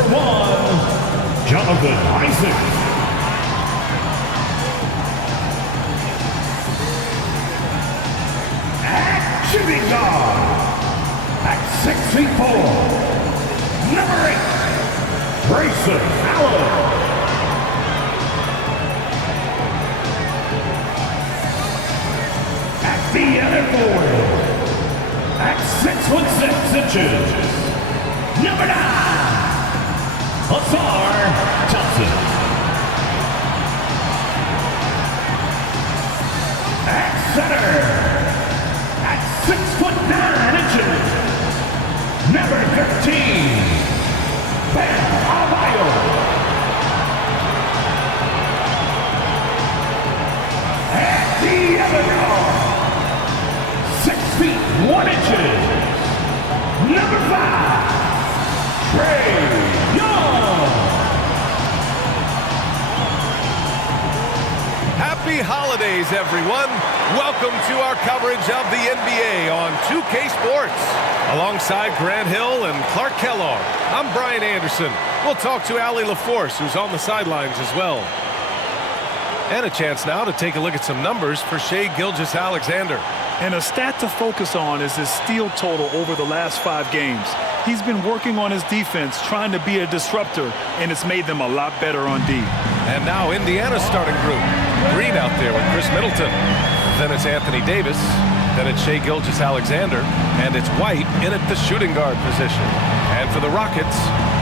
number 1, Jonathan Isaac. At shooting guard, at 6'4", number 8, Grayson Allen. At the other forward, at 6'6" number 9, Asar Johnson. At center, at 6'9", number 13, Bam Adebayo. At the other guard, 6'1", number 5, Trey Young. Happy holidays, everyone. Welcome to our coverage of the NBA on 2K Sports. Alongside Grant Hill and Clark Kellogg, I'm Brian Anderson. We'll talk to Allie LaForce, who's on the sidelines as well. And a chance now to take a look at some numbers for Shai Gilgeous-Alexander. And a stat to focus on is his steal total over the last 5 games. He's been working on his defense, trying to be a disruptor, and it's made them a lot better on D. And now Indiana's starting group. Green out there with Chris Middleton. Then it's Anthony Davis. Then it's Shai Gilgeous-Alexander. And it's White in at the shooting guard position. And for the Rockets,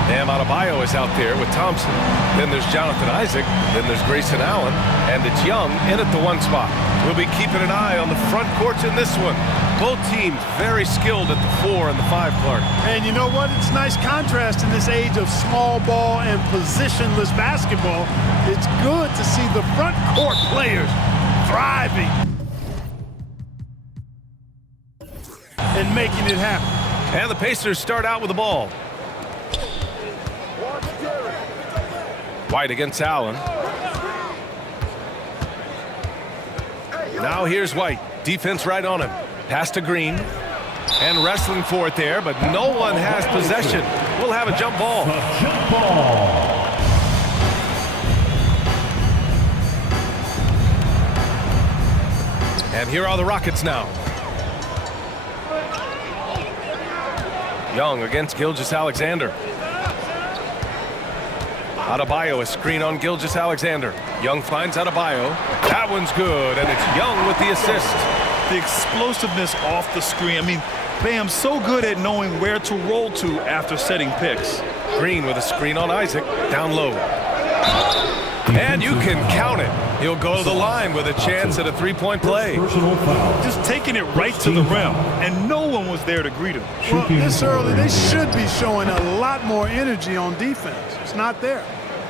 Bam Adebayo is out there with Thompson. Then there's Jonathan Isaac. Then there's Grayson Allen. And it's Young in at the 1 spot. We'll be keeping an eye on the front courts in this one. Both teams very skilled at the 4 and the 5, Clark. And you know what? It's nice contrast in this age of small ball and positionless basketball. It's good to see the front court players thriving and making it happen. And the Pacers start out with the ball. White against Allen. Now here's White. Defense right on him. Pass to Green. And wrestling for it there, but no one has possession. We'll have a jump ball. Jump ball. And here are the Rockets now. Young against Gilgeous-Alexander. Adebayo, a screen on Gilgeous-Alexander. Young finds Adebayo. That one's good, and it's Young with the assist. The explosiveness off the screen. I mean, Bam's so good at knowing where to roll to after setting picks. Green with a screen on Isaac, down low. And you can count it. He'll go to the line with a chance at a 3-point play. Just taking it right to the rim, and no one was there to greet him. Well, this early, they should be showing a lot more energy on defense. It's not there.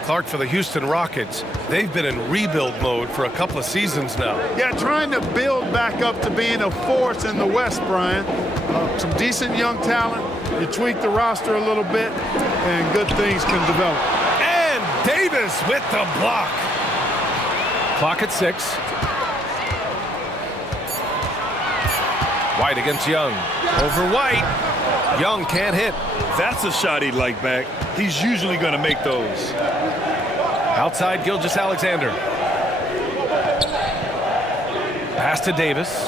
Clark, for the Houston Rockets, they've been in rebuild mode for a couple of seasons now. Yeah, trying to build back up to being a force in the West, Brian. Some decent young talent. You tweak the roster a little bit, and good things can develop. And Davis with the block. Clock at 6. White against Young. Over White. Young can't hit. That's a shot he'd like back. He's usually going to make those. Outside Gilgeous-Alexander. Pass to Davis.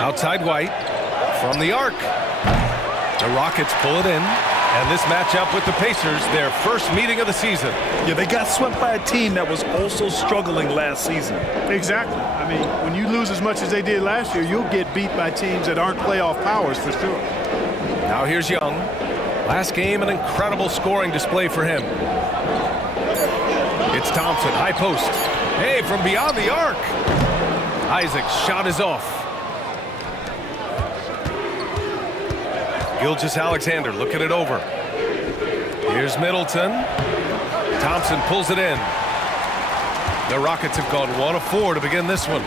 Outside White. From the arc. The Rockets pull it in. And this matchup with the Pacers, their first meeting of the season. Yeah, they got swept by a team that was also struggling last season. Exactly. I mean, when you lose as much as they did last year, you'll get beat by teams that aren't playoff powers for sure. Now here's Young. Last game, an incredible scoring display for him. It's Thompson, high post. Hey, from beyond the arc. Isaac's shot is off. Gilgeous-Alexander looking it over. Here's Middleton. Thompson pulls it in. The Rockets have gone 1 of 4 to begin this one.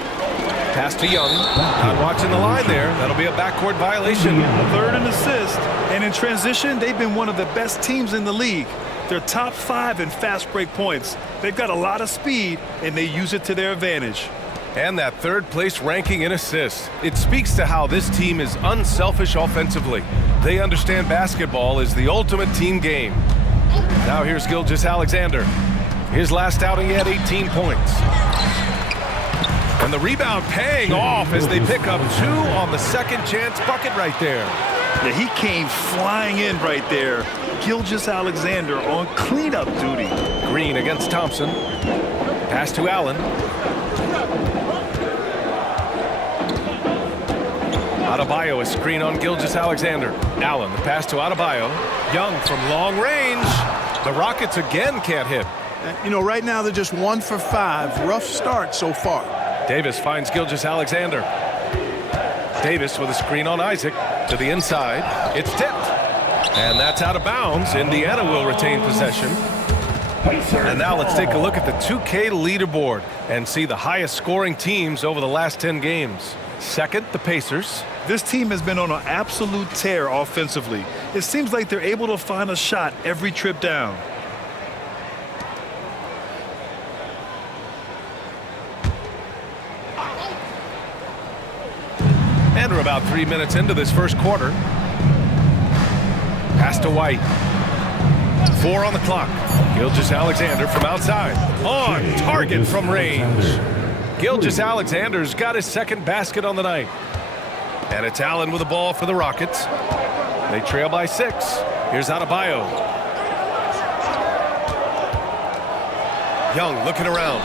Pass to Young. Not watching the line there. That'll be a backcourt violation. Third and assist. And in transition, they've been one of the best teams in the league. They're top 5 in fast break points. They've got a lot of speed, and they use it to their advantage. And that third place ranking in assists. It speaks to how this team is unselfish offensively. They understand basketball is the ultimate team game. Now here's Gilgeous-Alexander. His last outing, he had 18 points. And the rebound paying off as they pick up 2 on the second chance bucket right there. Yeah, he came flying in right there. Gilgeous-Alexander on cleanup duty. Green against Thompson. Pass to Allen. Adebayo, a screen on Gilgeous-Alexander. Allen, the pass to Adebayo. Young from long range. The Rockets again can't hit. You know, right now they're just 1 for 5. Rough start so far. Davis finds Gilgeous-Alexander. Davis with a screen on Isaac to the inside. It's tipped. And that's out of bounds. Indiana will retain possession. And now let's take a look at the 2K leaderboard and see the highest scoring teams over the last 10 games. Second, the Pacers. This team has been on an absolute tear offensively. It seems like they're able to find a shot every trip down. And we're about 3 minutes into this first quarter. Pass to White. 4 on the clock. Gilgeous-Alexander from outside. On target from range. Gilgeous-Alexander's got his second basket on the night. And it's Allen with the ball for the Rockets. They trail by 6. Here's Adebayo. Young looking around.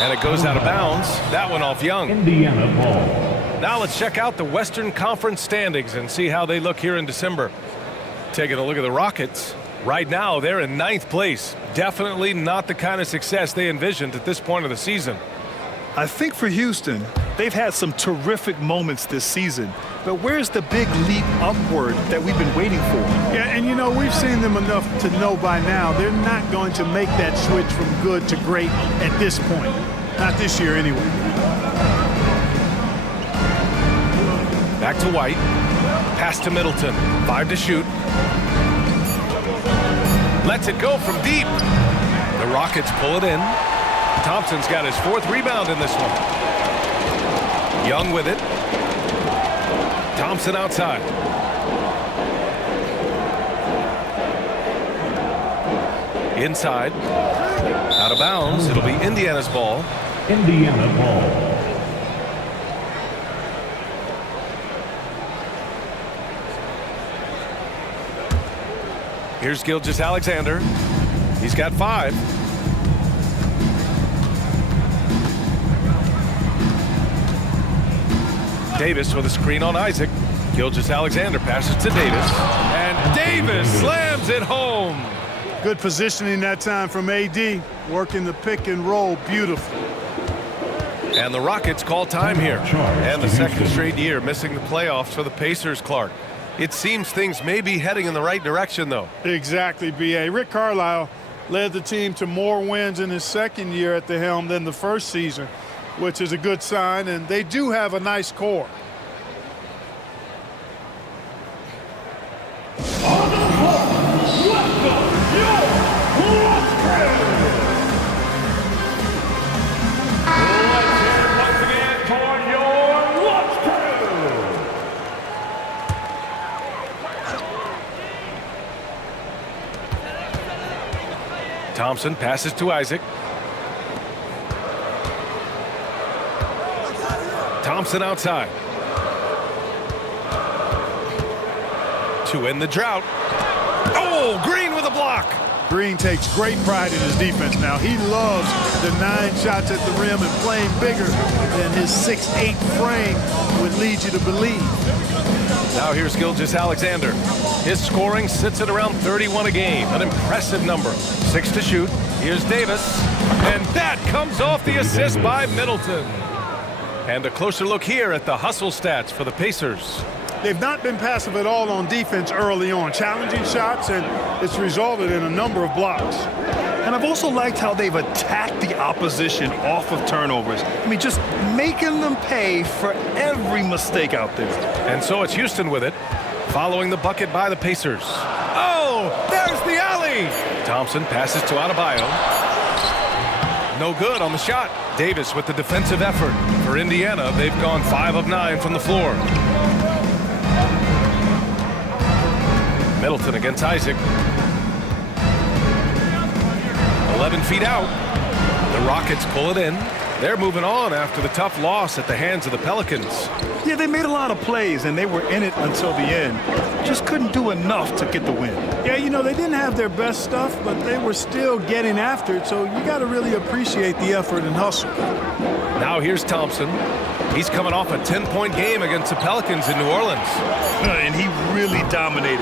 And it goes out of bounds. That one off Young. Indiana ball. Now let's check out the Western Conference standings and see how they look here in December. Taking a look at the Rockets. Right now, they're in 9th place. Definitely not the kind of success they envisioned at this point of the season. I think for Houston, they've had some terrific moments this season. But where's the big leap upward that we've been waiting for? Yeah, and you know, we've seen them enough to know by now they're not going to make that switch from good to great at this point. Not this year anyway. Back to White. Pass to Middleton. 5 to shoot. Lets it go from deep. The Rockets pull it in. Thompson's got his 4th rebound in this one. Young with it. Thompson outside. Inside. Out of bounds. It'll be Indiana's ball. Indiana ball. Here's Gilgeous-Alexander. He's got 5. Davis with a screen on Isaac. Gilgeous-Alexander passes to Davis. And Davis slams it home. Good positioning that time from AD. Working the pick and roll beautifully. And the Rockets call time here. And the second straight year missing the playoffs for the Pacers, Clark. It seems things may be heading in the right direction, though. Exactly, B.A. Rick Carlisle led the team to more wins in his second year at the helm than the first season, which is a good sign, and they do have a nice core. On the floor, welcome your Watch Crew. Let's hear it once again for your Watch Crew. Thompson passes to Isaac. Thompson outside. To end the drought. Oh, Green with a block. Green takes great pride in his defense now. He loves the 9 shots at the rim and playing bigger than his 6'8" frame would lead you to believe. Now here's Gilgeous-Alexander. His scoring sits at around 31 a game, an impressive number. 6 to shoot. Here's Davis. And that comes off the assist by Middleton. And a closer look here at the hustle stats for the Pacers. They've not been passive at all on defense early on. Challenging shots, and it's resulted in a number of blocks. And I've also liked how they've attacked the opposition off of turnovers. I mean, just making them pay for every mistake out there. And so it's Houston with it, following the bucket by the Pacers. Oh, there's the alley! Thompson passes to Adebayo. No good on the shot. Davis with the defensive effort. For Indiana, they've gone 5 of 9 from the floor. Middleton against Isaac. 11 feet out. The Rockets pull it in. They're moving on after the tough loss at the hands of the Pelicans. Yeah, they made a lot of plays, and they were in it until the end. Just couldn't do enough to get the win. Yeah, you know, they didn't have their best stuff, but they were still getting after it, so you got to really appreciate the effort and hustle. Now here's Thompson. He's coming off a 10-point game against the Pelicans in New Orleans. And he really dominated,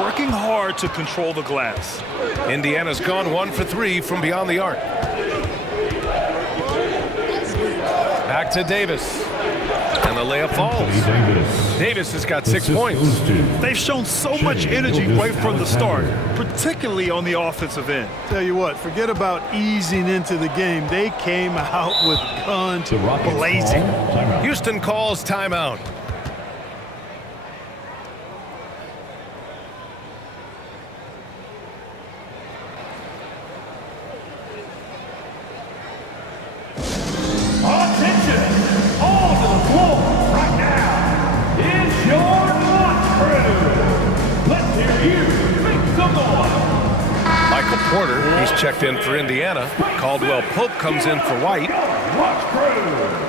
working hard to control the glass. Indiana's gone 1 for 3 from beyond the arc. Back to Davis. And the layup falls. Davis has got 6 points. They've shown so much energy right from the start, particularly on the offensive end. Tell you what, forget about easing into the game. They came out with guns blazing. Houston calls timeout. Attention! All to the floor right now is your lunch crew. Let's hear you make some noise. Michael Porter, he's checked in for Indiana. Caldwell Pope comes in for White. Lunch crew.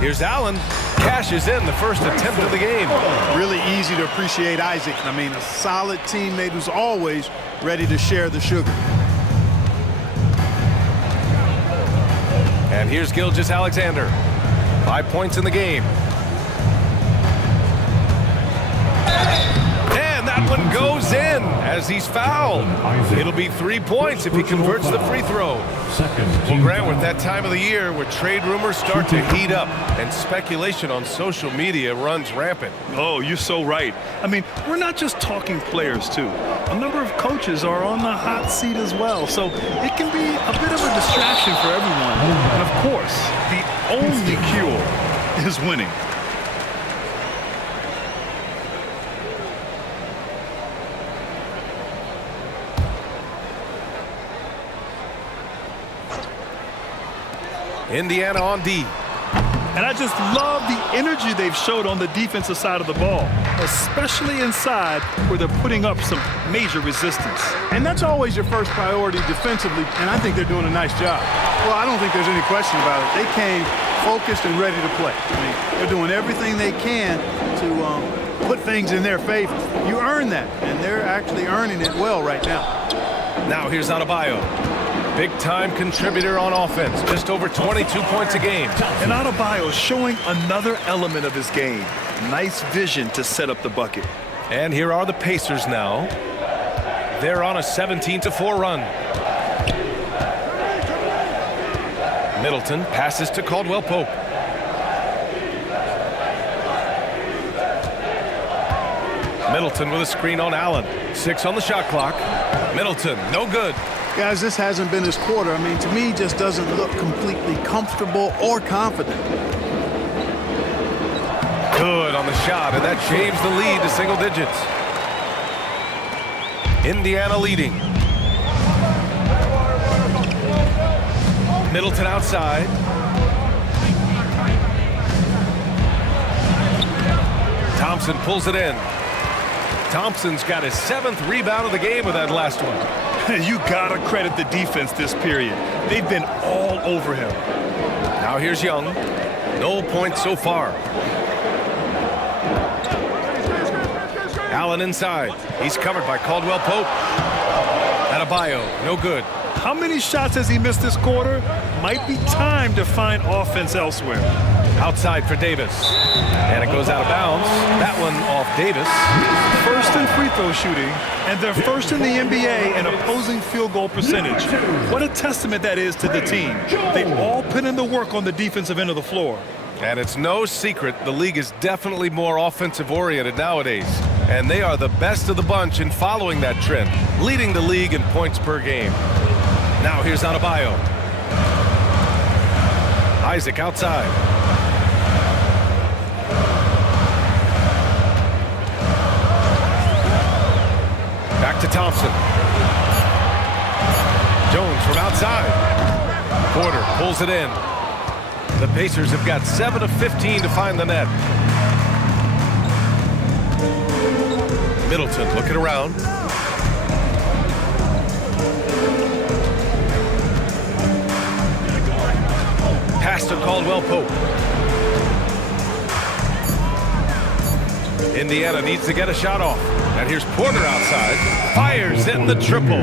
Here's Allen. Cashes in the first attempt of the game. Really easy to appreciate Isaac. I mean, a solid teammate who's always ready to share the sugar. And here's Gilgeous-Alexander. 5 points in the game. And that one goes in as he's fouled. It'll be 3 points if he converts the free throw. Well, Grant, we're at that time of the year where trade rumors start to heat up and speculation on social media runs rampant. Oh, you're so right. I mean, we're not just talking players, too. A number of coaches are on the hot seat as well, so it can be a bit of a distraction for everyone. And, of course, the only cure is winning. Indiana on D. And I just love the energy they've showed on the defensive side of the ball, especially inside where they're putting up some major resistance. And that's always your first priority defensively, and I think they're doing a nice job. Well, I don't think there's any question about it. They came focused and ready to play. I mean, they're doing everything they can to put things in their favor. You earn that, and they're actually earning it well right now. Now here's Adebayo. Big-time contributor on offense, just over 22 points a game. And Adebayo showing another element of his game. Nice vision to set up the bucket. And here are the Pacers now. They're on a 17-4 run. Middleton passes to Caldwell Pope. Middleton with a screen on Allen. 6 on the shot clock. Middleton, no good. Guys, this hasn't been his quarter. I mean, to me, just doesn't look completely comfortable or confident. Good on the shot, and that shaves the lead to single digits. Indiana leading. Middleton outside. Thompson pulls it in. Thompson's got his 7th rebound of the game with that last one. You gotta credit the defense this period. They've been all over him. Now here's Young. No points so far. Allen inside. He's covered by Caldwell Pope. Adebayo, no good. How many shots has he missed this quarter? Might be time to find offense elsewhere. Outside for Davis. And it goes out of bounds. That one off Davis. First in free throw shooting, and they're first in the NBA in opposing field goal percentage. What a testament that is to the team. They all put in the work on the defensive end of the floor. And it's no secret the league is definitely more offensive oriented nowadays. And they are the best of the bunch in following that trend, leading the league in points per game. Now here's Adebayo. Isaac outside. Back to Thompson. Jones from outside. Porter pulls it in. The Pacers have got 7 of 15 to find the net. Middleton looking around. Pass to Caldwell-Pope. Indiana needs to get a shot off. And here's Porter outside. Fires in the triple.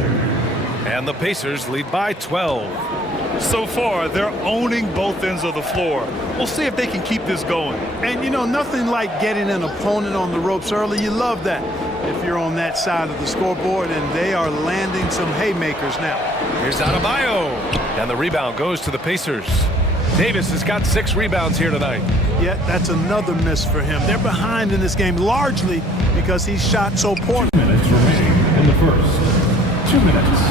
And the Pacers lead by 12. So far, they're owning both ends of the floor. We'll see if they can keep this going. And, you know, nothing like getting an opponent on the ropes early. You love that if you're on that side of the scoreboard, and they are landing some haymakers now. Here's Adebayo. And the rebound goes to the Pacers. Davis has got 6 rebounds here tonight. Yeah, that's another miss for him. They're behind in this game largely because he shot so poorly. 2 minutes remaining in the first. 2 minutes.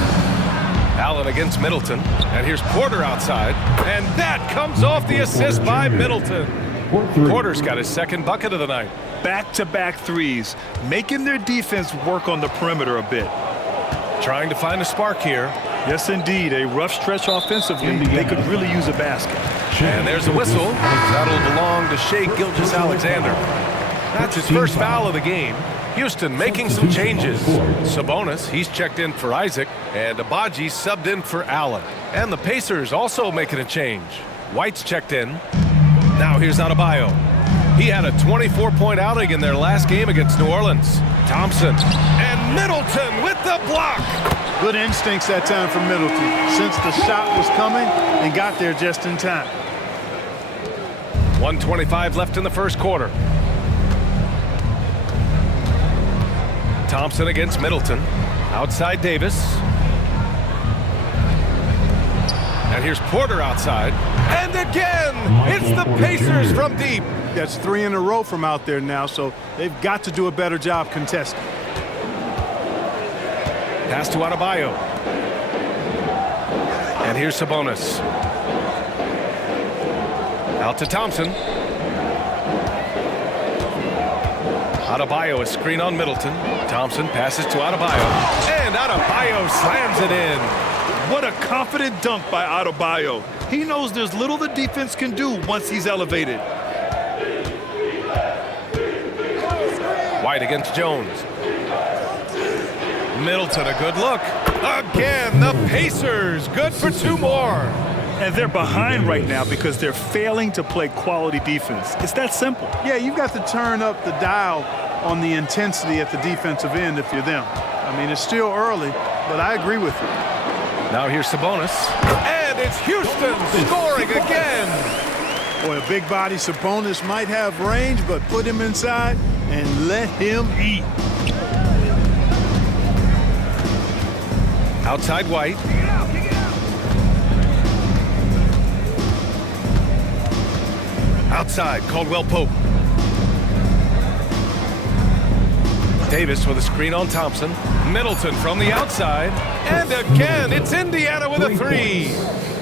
Allen against Middleton. And here's Porter outside. And that comes off the assist by Middleton. Porter's got his second bucket of the night. Back-to-back threes, making their defense work on the perimeter a bit. Trying to find a spark here. Yes, indeed. A rough stretch offensively. They could really use a basket. And there's a whistle. That'll belong to Shai Gilgeous-Alexander. That's his first foul of the game. Houston making some changes. Sabonis, he's checked in for Isaac, and Abaji subbed in for Allen. And the Pacers also making a change. White's checked in. Now here's Adebayo. He had a 24-point outing in their last game against New Orleans. Thompson and Middleton with the block. Good instincts that time from Middleton. Sensed the shot was coming and got there just in time. 1:25 left in the first quarter. Thompson against Middleton. Outside Davis. And here's Porter outside. And again, it's the Pacers from deep. That's 3 in a row from out there now, so they've got to do a better job contesting. Pass to Adebayo. And here's Sabonis. Out to Thompson. Adebayo, a screen on Middleton. Thompson passes to Adebayo. And Adebayo slams it in. What a confident dunk by Adebayo. He knows there's little the defense can do once he's elevated. White against Jones. Middleton, a good look. Again, the Pacers, good for 2 more. And they're behind right now because they're failing to play quality defense. It's that simple. Yeah, you've got to turn up the dial on the intensity at the defensive end if you're them. I mean, it's still early, but I agree with you. Now here's Sabonis. And it's Houston scoring again. Boy, a big body Sabonis might have range, but put him inside and let him eat. Outside White. Outside, Caldwell-Pope. Davis with a screen on Thompson. Middleton from the outside. And again, it's Indiana with a 3.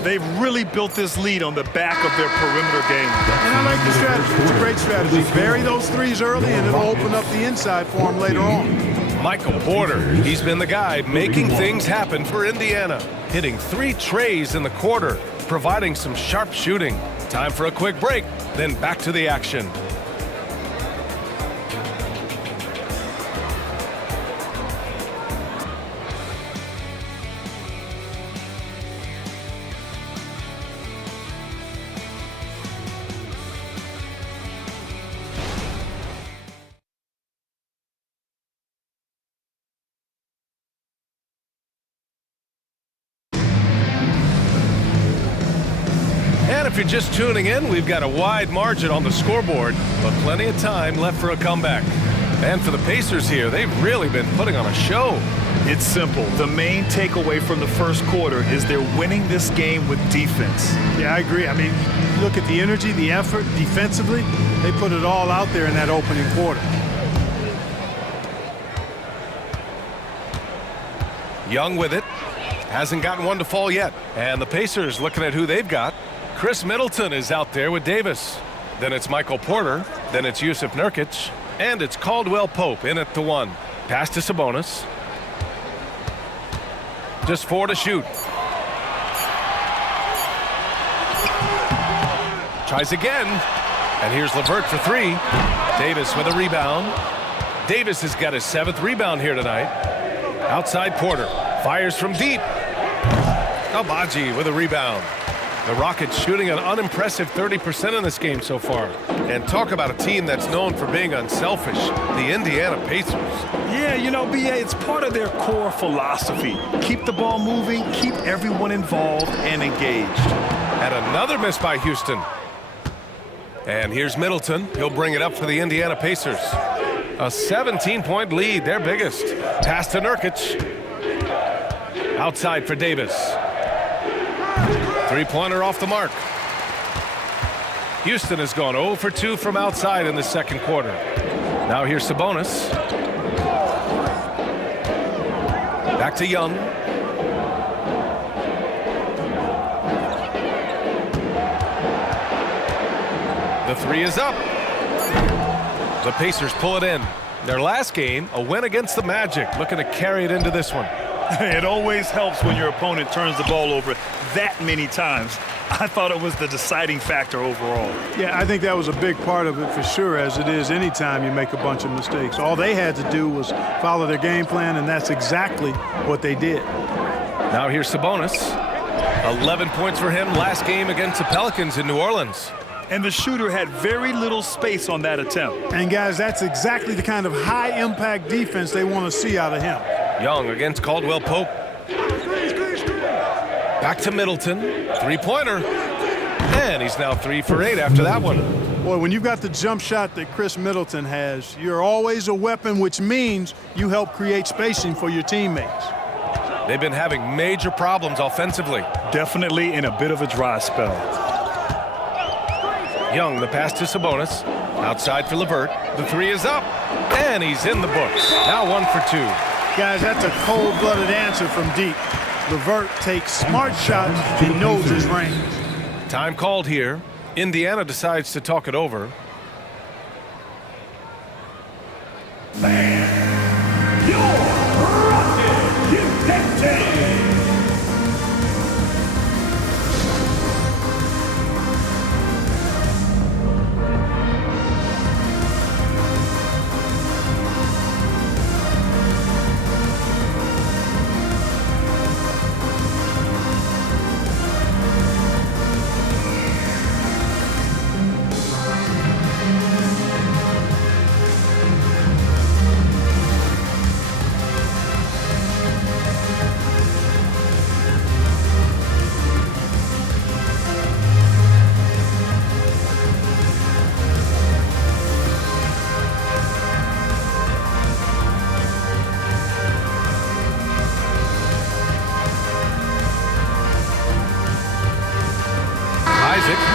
They've really built this lead on the back of their perimeter game. And I like the strategy. It's a great strategy. Bury those threes early, and it'll open up the inside for them later on. Michael Porter, he's been the guy making things happen for Indiana. Hitting 3 trays in the quarter, providing some sharp shooting. Time for a quick break, then back to the action. And if you're just tuning in, we've got a wide margin on the scoreboard, but plenty of time left for a comeback. And for the Pacers here, they've really been putting on a show. It's simple. The main takeaway from the first quarter is they're winning this game with defense. Yeah, I agree. I mean, look at the energy, the effort defensively. They put it all out there in that opening quarter. Young with it. Hasn't gotten one to fall yet. And the Pacers looking at who they've got. Chris Middleton is out there with Davis. Then it's Michael Porter. Then it's Yusuf Nurkic. And it's Caldwell Pope in at the 1. Pass to Sabonis. Just 4 to shoot. Tries again. And here's LeVert for 3. Davis with a rebound. Davis has got his 7th rebound here tonight. Outside Porter. Fires from deep. Agbaji with a rebound. The Rockets shooting an unimpressive 30% in this game so far. And talk about a team that's known for being unselfish, the Indiana Pacers. Yeah, you know, BA, it's part of their core philosophy. Keep the ball moving, keep everyone involved and engaged. And another miss by Houston. And here's Middleton. He'll bring it up for the Indiana Pacers. A 17-point lead, their biggest. Pass to Nurkic. Outside for Davis. Three-pointer off the mark. Houston has gone 0 for 2 from outside in the second quarter. Now here's Sabonis. Back to Young. The 3 is up. The Pacers pull it in. Their last game, a win against the Magic, looking to carry it into this one. It always helps when your opponent turns the ball over that many times. I thought it was the deciding factor overall. Yeah, I think that was a big part of it for sure, as it is anytime you make a bunch of mistakes. All they had to do was follow their game plan, and that's exactly what they did. Now here's Sabonis. 11 points for him last game against the Pelicans in New Orleans. And the shooter had very little space on that attempt. And, guys, that's exactly the kind of high-impact defense they want to see out of him. Young against Caldwell Pope. Back to Middleton. Three-pointer. And he's now 3 for 8 after that one. Boy, when you've got the jump shot that Chris Middleton has, you're always a weapon, which means you help create spacing for your teammates. They've been having major problems offensively. Definitely in a bit of a dry spell. Young, the pass to Sabonis. Outside for LeVert. The 3 is up. And he's in the books. Now 1 for 2. Guys, that's a cold-blooded answer from deep. LeVert takes smart shots and knows his range. Time called here. Indiana decides to talk it over. Your Rocket Detective!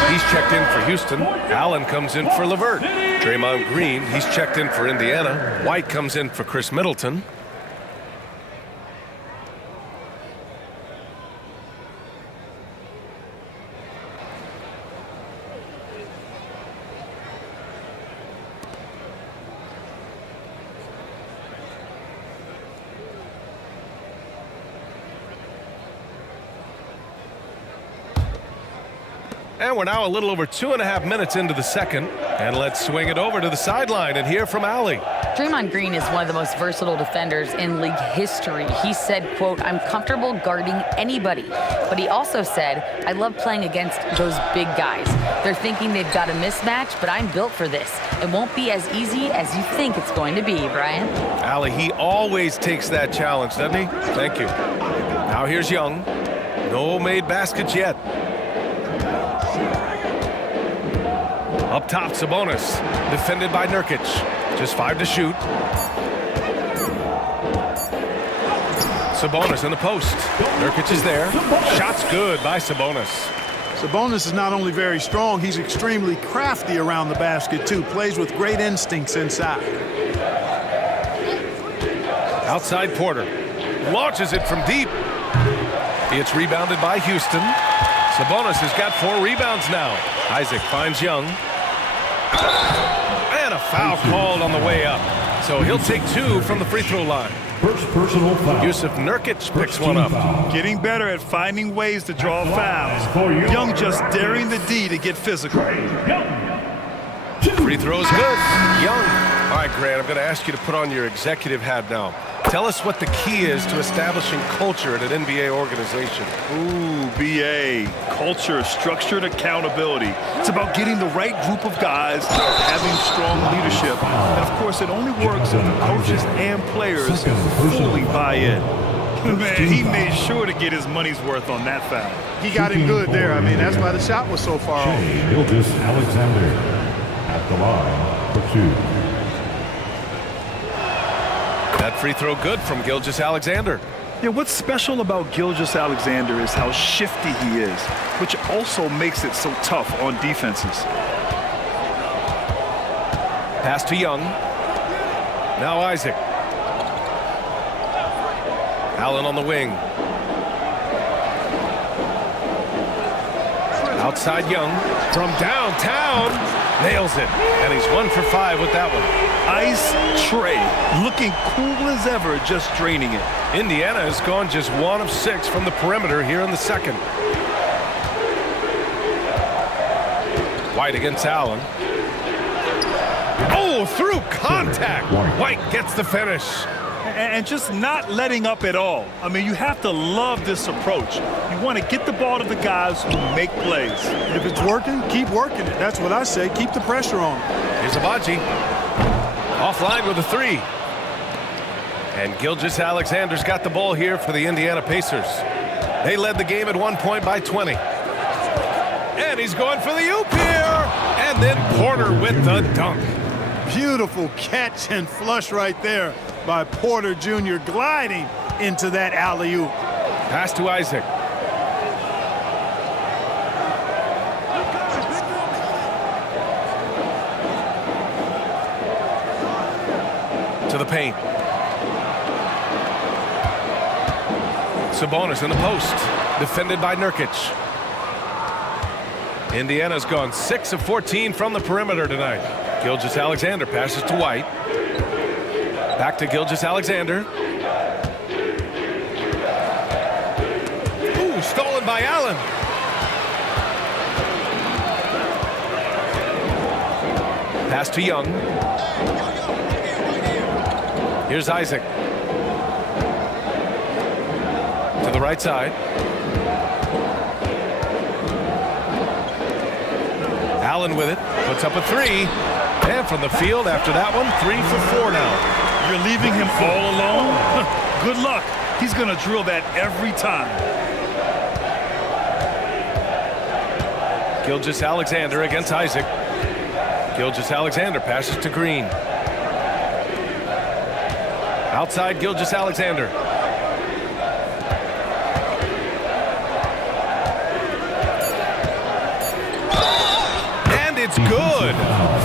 He's checked in for Houston. Allen comes in for LeVert. Draymond Green, he's checked in for Indiana. White comes in for Chris Middleton. And we're now a little over 2.5 minutes into the second. And let's swing it over to the sideline and hear from Allie. Draymond Green is one of the most versatile defenders in league history. He said, quote, "I'm comfortable guarding anybody." But he also said, "I love playing against those big guys. They're thinking they've got a mismatch, but I'm built for this. It won't be as easy as you think it's going to be," Brian. Allie, he always takes that challenge, doesn't he? Thank you. Now here's Young. No made baskets yet. Up top, Sabonis, defended by Nurkic. Just 5 to shoot. Sabonis in the post. Nurkic is there. Shot's good by Sabonis. Sabonis is not only very strong, he's extremely crafty around the basket, too. Plays with great instincts inside. Outside Porter. Launches it from deep. It's rebounded by Houston. Sabonis has got 4 rebounds now. Isaac finds Young. And a foul called on the way up. So he'll take 2 from the free throw line. First personal foul. Yusuf Nurkic picks one up. Getting better at finding ways to draw fouls. Young just daring the D to get physical. Free throw is good. Young. All right, Grant, I'm going to ask you to put on your executive hat now. Tell us what the key is to establishing culture at an NBA organization. Ooh, BA. Culture, structured accountability. It's about getting the right group of guys, having strong leadership. And, of course, it only works if the coaches and players fully buy in. Man, he made sure to get his money's worth on that foul. He got him good there. I mean, that's why the shot was so far off. Gilgeous-Alexander at the line for 2. That free throw good from Gilgeous-Alexander. Yeah, what's special about Gilgeous-Alexander is how shifty he is, which also makes it so tough on defenses. Pass to Young. Now Isaac. Allen on the wing. Outside Young. From downtown. Nails it. And he's 1 for 5 with that one. Ice tray. Looking cool as ever, just draining it. Indiana has gone just 1 of 6 from the perimeter here in the second. White against Allen. Oh, through contact. White gets the finish. And just not letting up at all. I mean, you have to love this approach. You want to get the ball to the guys who make plays. If it's working, keep working it. That's what I say. Keep the pressure on. Here's Abaji. Offline with a 3. And Gilgeous-Alexander's got the ball here for the Indiana Pacers. They led the game at 1 point by 20. And he's going for the oop here. And then Porter with the dunk. Beautiful catch and flush right there by Porter Jr. gliding into that alley-oop. Pass to Isaac. To the paint. Sabonis in the post. Defended by Nurkic. Indiana's gone 6 of 14 from the perimeter tonight. Gilgeous-Alexander passes to White. Back to Gilgeous-Alexander. Ooh, stolen by Allen. Pass to Young. Here's Isaac. To the right side. Allen with it. Puts up a 3. And from the field after that one, 3 for 4 now. You're leaving him all alone? Good luck. He's going to drill that every time. Gilgeous-Alexander against Isaac. Gilgeous-Alexander passes to Green. Outside Gilgeous-Alexander. And it's good.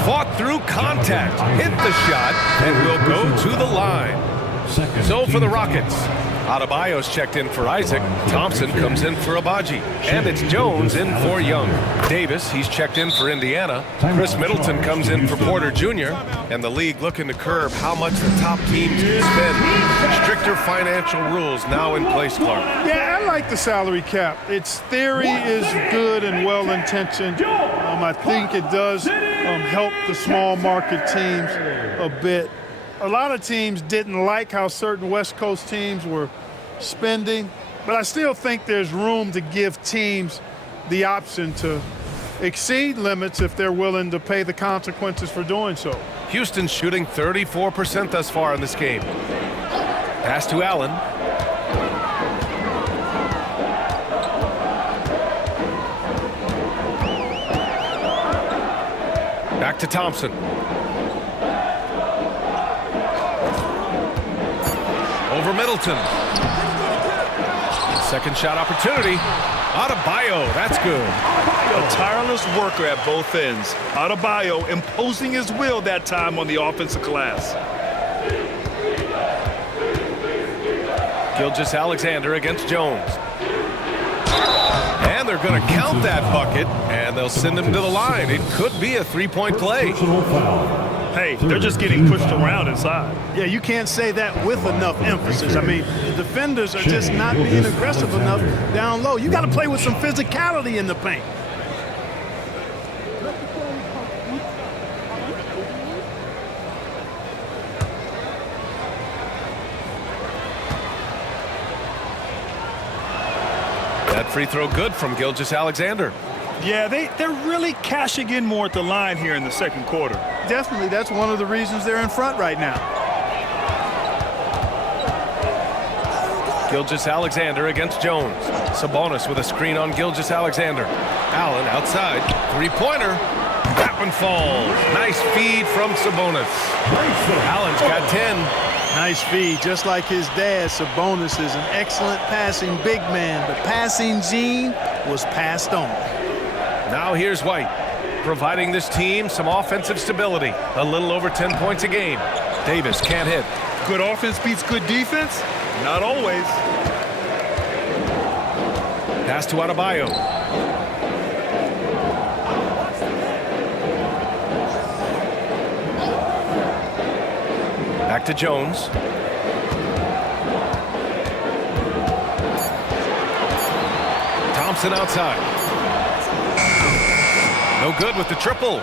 Fought through contact, hit the shot, and will go to the line. So for the Rockets, Adebayo's checked in for Isaac. Thompson comes in for Abaji. And it's Jones in for Young. Davis, he's checked in for Indiana. Chris Middleton comes in for Porter Jr. And the league looking to curb how much the top teams can spend. Stricter financial rules now in place, Clark. Yeah, I like the salary cap. Its theory is good and well-intentioned. I think it does help the small market teams a bit. A lot of teams didn't like how certain West Coast teams were spending, but I still think there's room to give teams the option to exceed limits if they're willing to pay the consequences for doing so. Houston's shooting 34% thus far in this game. Pass to Allen. Back to Thompson. Over Middleton. Second shot opportunity. Adebayo, that's good. A tireless worker at both ends. Adebayo imposing his will that time on the offensive glass. Gilgeous-Alexander against Jones. they're going to count that bucket, and they'll send him to the line. It could be a three-point play. Hey, they're just getting pushed around inside. Yeah, you can't say that with enough emphasis. I mean, the defenders are just not being aggressive enough down low. You got to play with some physicality in the paint. That free throw good from Gilgeous-Alexander. Yeah, they're really cashing in more at the line here in the second quarter. Definitely, that's one of the reasons they're in front right now. Gilgeous-Alexander against Jones. Sabonis with a screen on Gilgeous-Alexander. Allen outside. Three-pointer. That one falls. Nice feed from Sabonis. Allen's got 10. Nice feed, just like his dad. Sabonis is an excellent passing big man. The passing gene was passed on. Now here's White, providing this team some offensive stability. A little over 10 points a game. Davis can't hit. Good offense beats good defense? Not always. Pass to Adebayo. Back to Jones. Thompson outside. No good with the triple.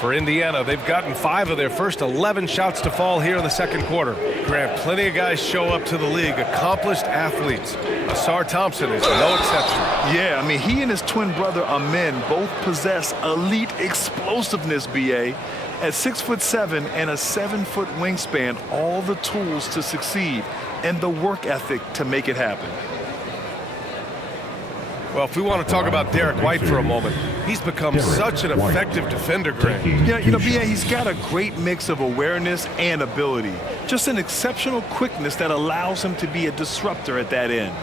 For Indiana, they've gotten 5 of their first 11 shots to fall here in the second quarter. Grant, plenty of guys show up to the league, accomplished athletes. Asar Thompson is no exception. Yeah, I mean, he and his twin brother Amin both possess elite explosiveness, BA. At 6'7" and a 7-foot wingspan, all the tools to succeed and the work ethic to make it happen. Well, if we want to talk about Derek White for a moment, he's become such an effective defender, Grant. Yeah, you know, BA, he's got a great mix of awareness and ability. Just an exceptional quickness that allows him to be a disruptor at that end.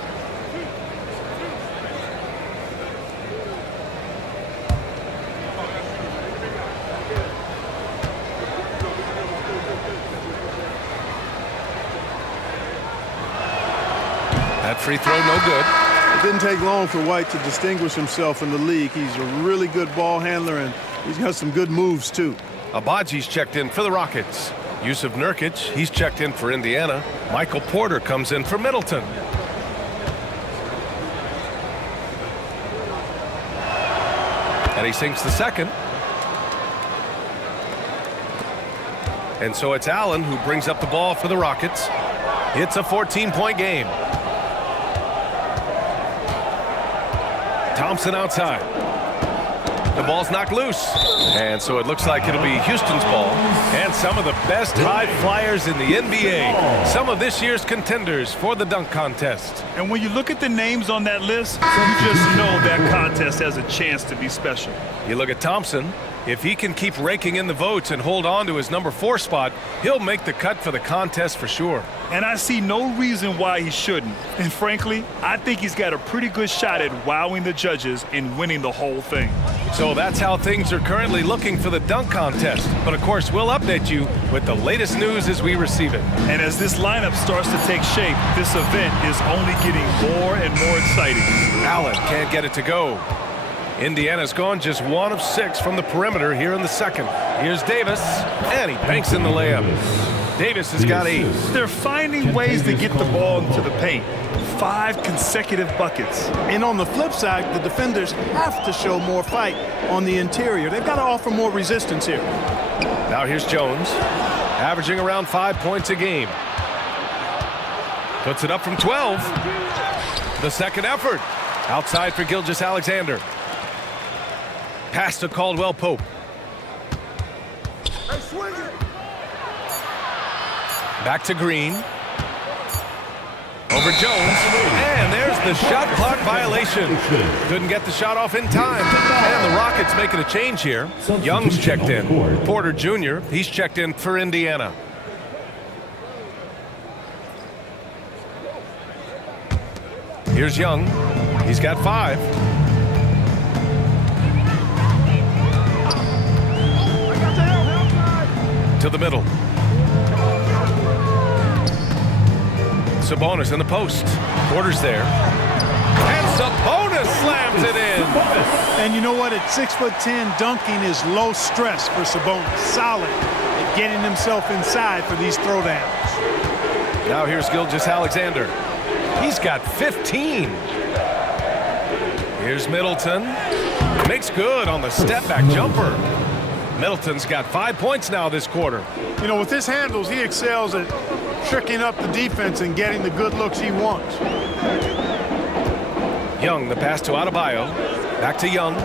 That free throw, no good. It didn't take long for White to distinguish himself in the league. He's a really good ball handler, and he's got some good moves, too. Abaji's checked in for the Rockets. Yusuf Nurkic, he's checked in for Indiana. Michael Porter comes in for Middleton. And he sinks the second. And so it's Allen who brings up the ball for the Rockets. It's a 14-point game. Thompson outside. The ball's knocked loose. And so it looks like it'll be Houston's ball. And some of the best high flyers in the NBA. Some of this year's contenders for the dunk contest. And when you look at the names on that list, you just know that contest has a chance to be special. You look at Thompson. If he can keep raking in the votes and hold on to his number 4 spot, he'll make the cut for the contest for sure. And I see no reason why he shouldn't. And frankly, I think he's got a pretty good shot at wowing the judges and winning the whole thing. So that's how things are currently looking for the dunk contest. But of course, we'll update you with the latest news as we receive it. And as this lineup starts to take shape, this event is only getting more and more exciting. Allen can't get it to go. Indiana's gone just 1 of 6 from the perimeter here in the second. Here's Davis, and he banks in the layup. Davis has got 8. They're finding ways to get the ball into the paint. 5 consecutive buckets. And on the flip side, the defenders have to show more fight on the interior. They've got to offer more resistance here. Now here's Jones, averaging around 5 points a game. Puts it up from 12. The second effort. Outside for Gilgeous-Alexander. Pass to Caldwell Pope. Back to Green. Over Jones. And there's the shot clock violation. Couldn't get the shot off in time. And the Rockets making a change here. Young's checked in. Porter Jr., he's checked in for Indiana. Here's Young. He's got 5. To the middle. Sabonis in the post. Porter's there. And Sabonis slams it in. And you know what? At 6'10", dunking is low stress for Sabonis. Solid at getting himself inside for these throwdowns. Now here's Gilgeous-Alexander. He's got 15. Here's Middleton. Makes good on the step-back jumper. Middleton's got 5 points now this quarter. You know, with his handles, he excels at tricking up the defense and getting the good looks he wants. Young, the pass to Adebayo. Back to Young.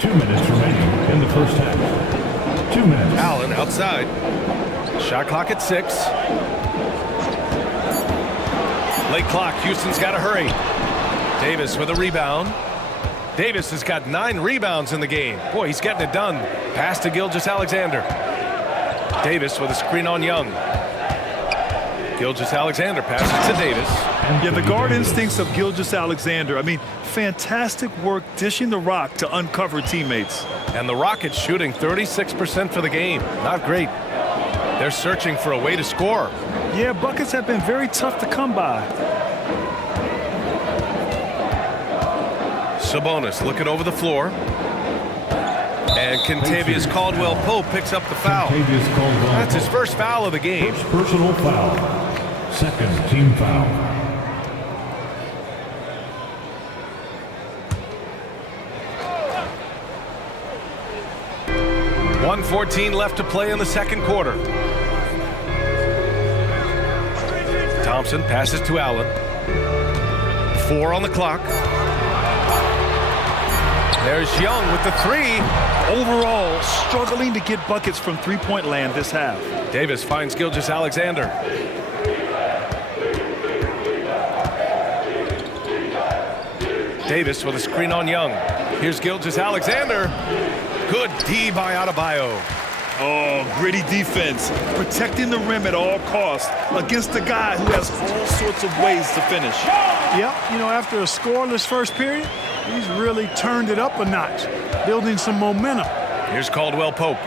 2 minutes remaining in the first half. 2 minutes. Allen outside. Shot clock at 6. Late clock. Houston's got to hurry. Davis with a rebound. Davis has got 9 rebounds in the game. Boy, he's getting it done. Pass to Gilgeous-Alexander. Davis with a screen on Young. Gilgeous-Alexander passes to Davis. Yeah, the guard instincts of Gilgeous-Alexander. I mean, fantastic work dishing the rock to uncover teammates. And the Rockets shooting 36% for the game. Not great. They're searching for a way to score. Yeah, buckets have been very tough to come by. Sabonis looking over the floor. And Kentavious Caldwell-Pope picks up the foul. That's his first foul of the game. First personal foul. Second team foul. .114 left to play in the second quarter. Thompson passes to Allen. 4 on the clock. There's Young with the 3. Overall, struggling to get buckets from three-point land this half. Davis finds Gilgeous-Alexander. Davis with a screen on Young. Here's Gilgeous-Alexander. Good D by Adebayo. Oh, gritty defense, protecting the rim at all costs against a guy who has all sorts of ways to finish. Yep, you know, after a scoreless first period, he's really turned it up a notch, building some momentum. Here's Caldwell-Pope.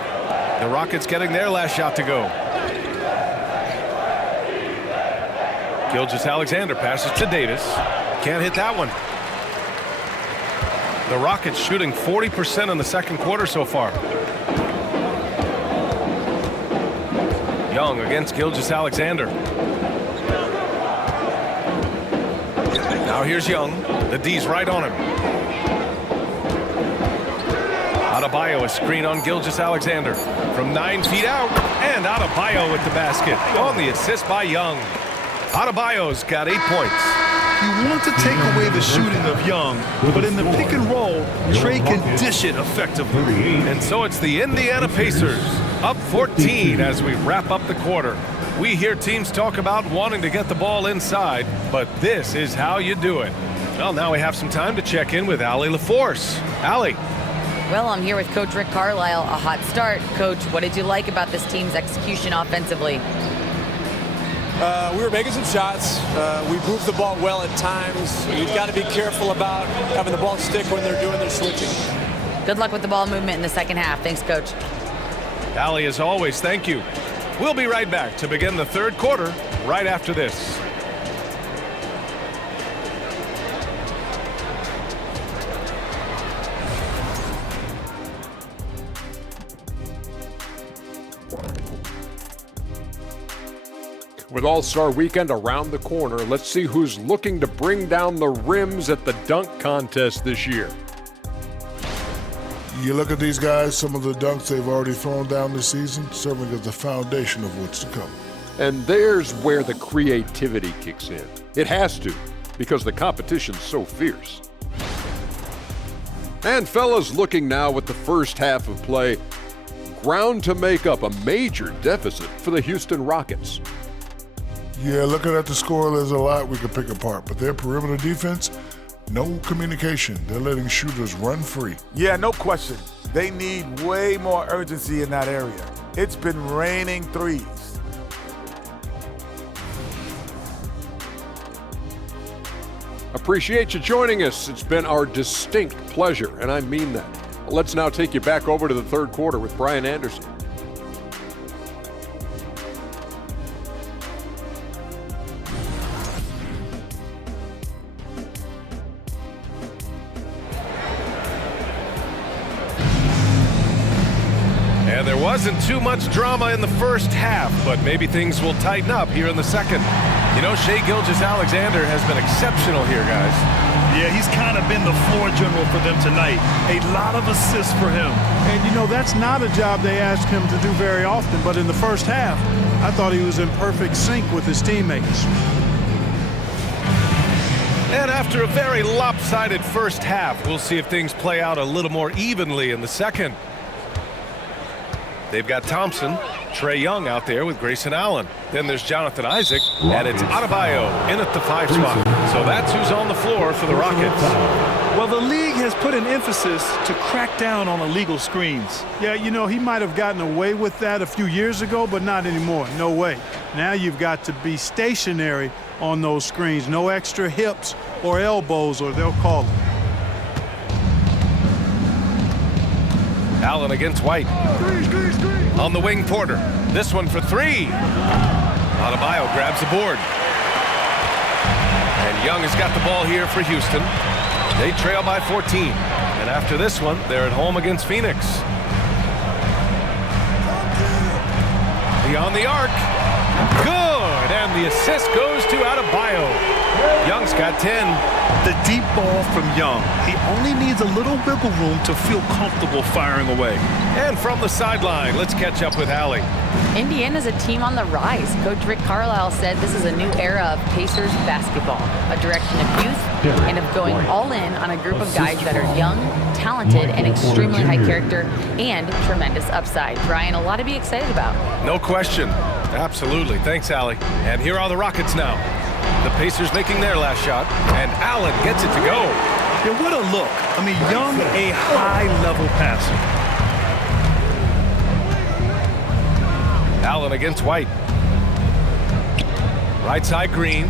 The Rockets getting their last shot to go. Gilgeous-Alexander passes to Davis. Can't hit that one. The Rockets shooting 40% in the second quarter so far. Young against Gilgeous-Alexander. Now here's Young. The D's right on him. Adebayo, a screen on Gilgeous-Alexander. From 9 feet out, and Adebayo with the basket. On the assist by Young. Adebayo's got 8 points. You want to take away the shooting of Young, but in the pick and roll, Trey can dish it effectively. And so it's the Indiana Pacers, up 14 as we wrap up the quarter. We hear teams talk about wanting to get the ball inside, but this is how you do it. Well, now we have some time to check in with Allie LaForce. Allie. Well, I'm here with Coach Rick Carlisle. A hot start. Coach, what did you like about this team's execution offensively? We were making some shots. We moved the ball well at times. You've got to be careful about having the ball stick when they're doing their switching. Good luck with the ball movement in the second half. Thanks, Coach. Allie, as always, thank you. We'll be right back to begin the third quarter right after this. With All-Star Weekend around the corner, let's see who's looking to bring down the rims at the dunk contest this year. You look at these guys, some of the dunks they've already thrown down this season, serving as the foundation of what's to come. And there's where the creativity kicks in. It has to, because the competition's so fierce. And fellas, looking now at the first half of play, ground to make up a major deficit for the Houston Rockets. Yeah, looking at the score, there's a lot we could pick apart, but their perimeter defense, no communication. They're letting shooters run free. Yeah, no question. They need way more urgency in that area. It's been raining threes. Appreciate you joining us. It's been our distinct pleasure, and I mean that. Let's now take you back over to the third quarter with Brian Anderson. there wasn't too much drama in the first half, but maybe things will tighten up here in the second. You know, Shai Gilgeous-Alexander has been exceptional here, guys. Yeah, he's kind of been the floor general for them tonight. A lot of assists for him. And, you know, that's not a job they ask him to do very often, but in the first half, I thought he was in perfect sync with his teammates. And after a very lopsided first half, we'll see if things play out a little more evenly in the second. They've got Thompson, Trae Young out there with Grayson Allen. Then there's Jonathan Isaac, and it's Adebayo in at the 5 spot. So that's who's on the floor for the Rockets. Well, the league has put an emphasis to crack down on illegal screens. Yeah, you know, he might have gotten away with that a few years ago, but not anymore. No way. Now you've got to be stationary on those screens. No extra hips or elbows, or they'll call it. Allen against White. On the wing, Porter. This one for 3. Adebayo grabs the board. And Young has got the ball here for Houston. They trail by 14. And after this one, they're at home against Phoenix. Beyond the arc. Good. And the assist goes to Adebayo. Young's got 10. The deep ball from Young. He only needs a little wiggle room to feel comfortable firing away. And from the sideline, let's catch up with Allie. Indiana's a team on the rise. Coach Rick Carlisle said this is a new era of Pacers basketball, a direction of youth and of going all in on a group of guys that are young, talented, and extremely high character and tremendous upside. Brian, a lot to be excited about. No question. Absolutely. Thanks, Allie. And here are the Rockets now. The Pacers making their last shot, and Allen gets it to go. Yeah, what a look. I mean, Young, a high-level passer. Allen against White. Right side, Green.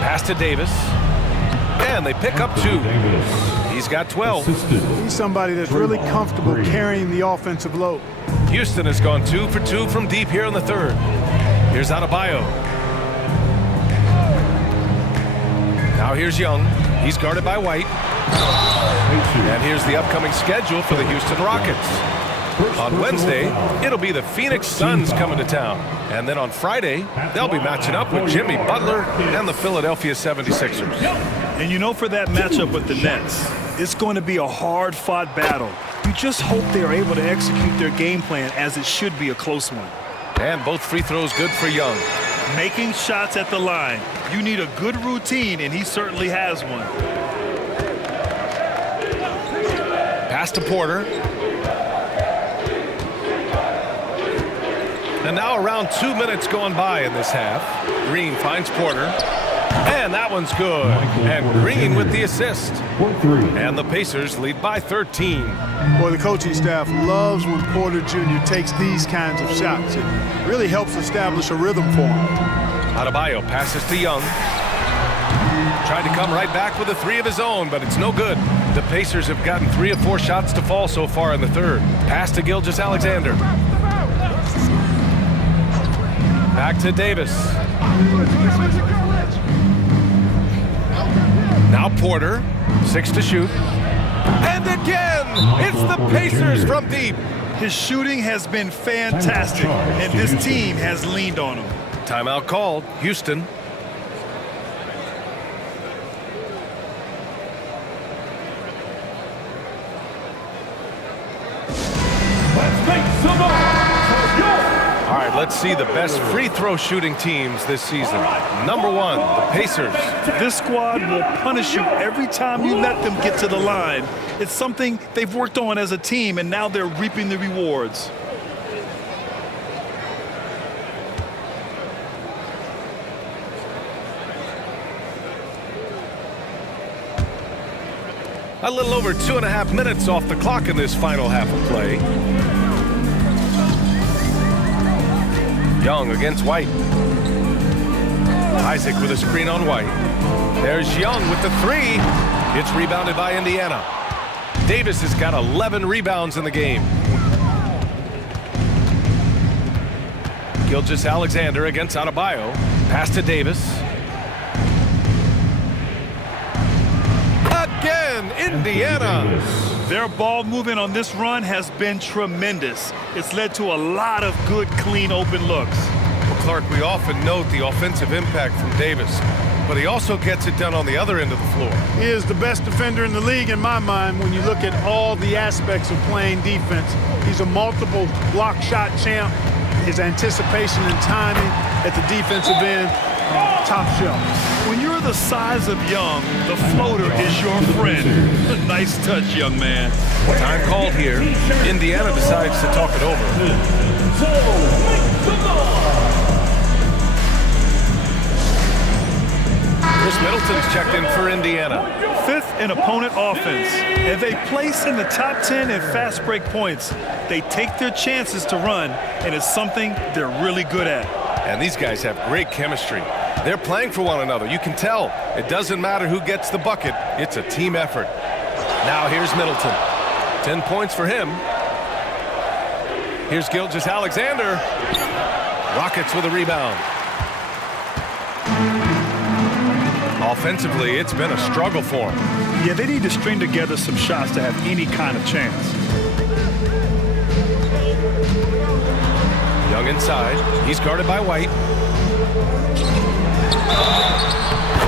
Pass to Davis. And they pick up 2. He's got 12. He's somebody that's really comfortable carrying the offensive load. Houston has gone 2 for 2 from deep here in the third. Here's Adebayo. Now here's Young. He's guarded by White. And here's the upcoming schedule for the Houston Rockets. On Wednesday, it'll be the Phoenix Suns coming to town. And then on Friday, they'll be matching up with Jimmy Butler and the Philadelphia 76ers. And you know, for that matchup with the Nets, it's going to be a hard-fought battle. You just hope they're able to execute their game plan, as it should be a close one. And both free throws good for Young. Making shots at the line. You need a good routine, and he certainly has one. Pass to Porter. And now around 2 minutes gone by in this half. Green finds Porter. And that one's good. And Green with the assist. And the Pacers lead by 13. Boy, the coaching staff loves when Porter Jr. takes these kinds of shots. It really helps establish a rhythm for him. Adebayo passes to Young. Tried to come right back with a 3 of his own, but it's no good. The Pacers have gotten 3 of 4 shots to fall so far in the third. Pass to Gilgeous-Alexander. Back to Davis. Now Porter, 6 to shoot. And again, it's the Pacers from deep. His shooting has been fantastic, and this team has leaned on him. Timeout called, Houston. Let's make some noise. All right, let's see the best free throw shooting teams this season. Number 1, the Pacers. This squad will punish you every time you let them get to the line. It's something they've worked on as a team, and now they're reaping the rewards. A little over 2.5 minutes off the clock in this final half of play. Young against White. Isaac with a screen on White. There's Young with the 3. It's rebounded by Indiana. Davis has got 11 rebounds in the game. Gilgeous-Alexander against Adebayo. Pass to Davis. Again, Indiana. Their ball movement on this run has been tremendous. It's led to a lot of good, clean, open looks. Well, Clark, we often note the offensive impact from Davis, but he also gets it done on the other end of the floor. He is the best defender in the league in my mind when you look at all the aspects of playing defense. He's a multiple block shot champ. His anticipation and timing at the defensive end, top shelf. When you're the size of Young, the floater is your friend. Nice touch, young man. Time called here. Indiana decides to talk it over. Chris Middleton's checked in for Indiana. 5th in opponent offense, and they place in the top 10 in fast break points. They take their chances to run, and it's something they're really good at. And these guys have great chemistry. They're playing for one another. You can tell. It doesn't matter who gets the bucket. It's a team effort. Now here's Middleton. 10 points for him. Here's Gilgeous-Alexander. Rockets with a rebound. Offensively, it's been a struggle for him. Yeah, they need to string together some shots to have any kind of chance. Young inside. He's guarded by White.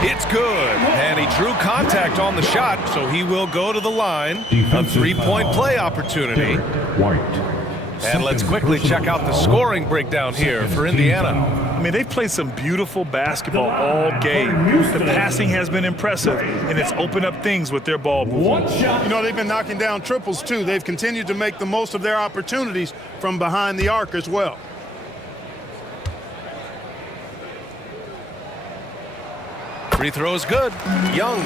It's good. And he drew contact on the shot, so he will go to the line. A three-point play opportunity. And let's quickly check out the scoring breakdown here for Indiana. I mean, they've played some beautiful basketball all game. The passing has been impressive, and it's opened up things with their ball movement. You know, they've been knocking down triples, too. They've continued to make the most of their opportunities from behind the arc as well. Free throw is good. Young.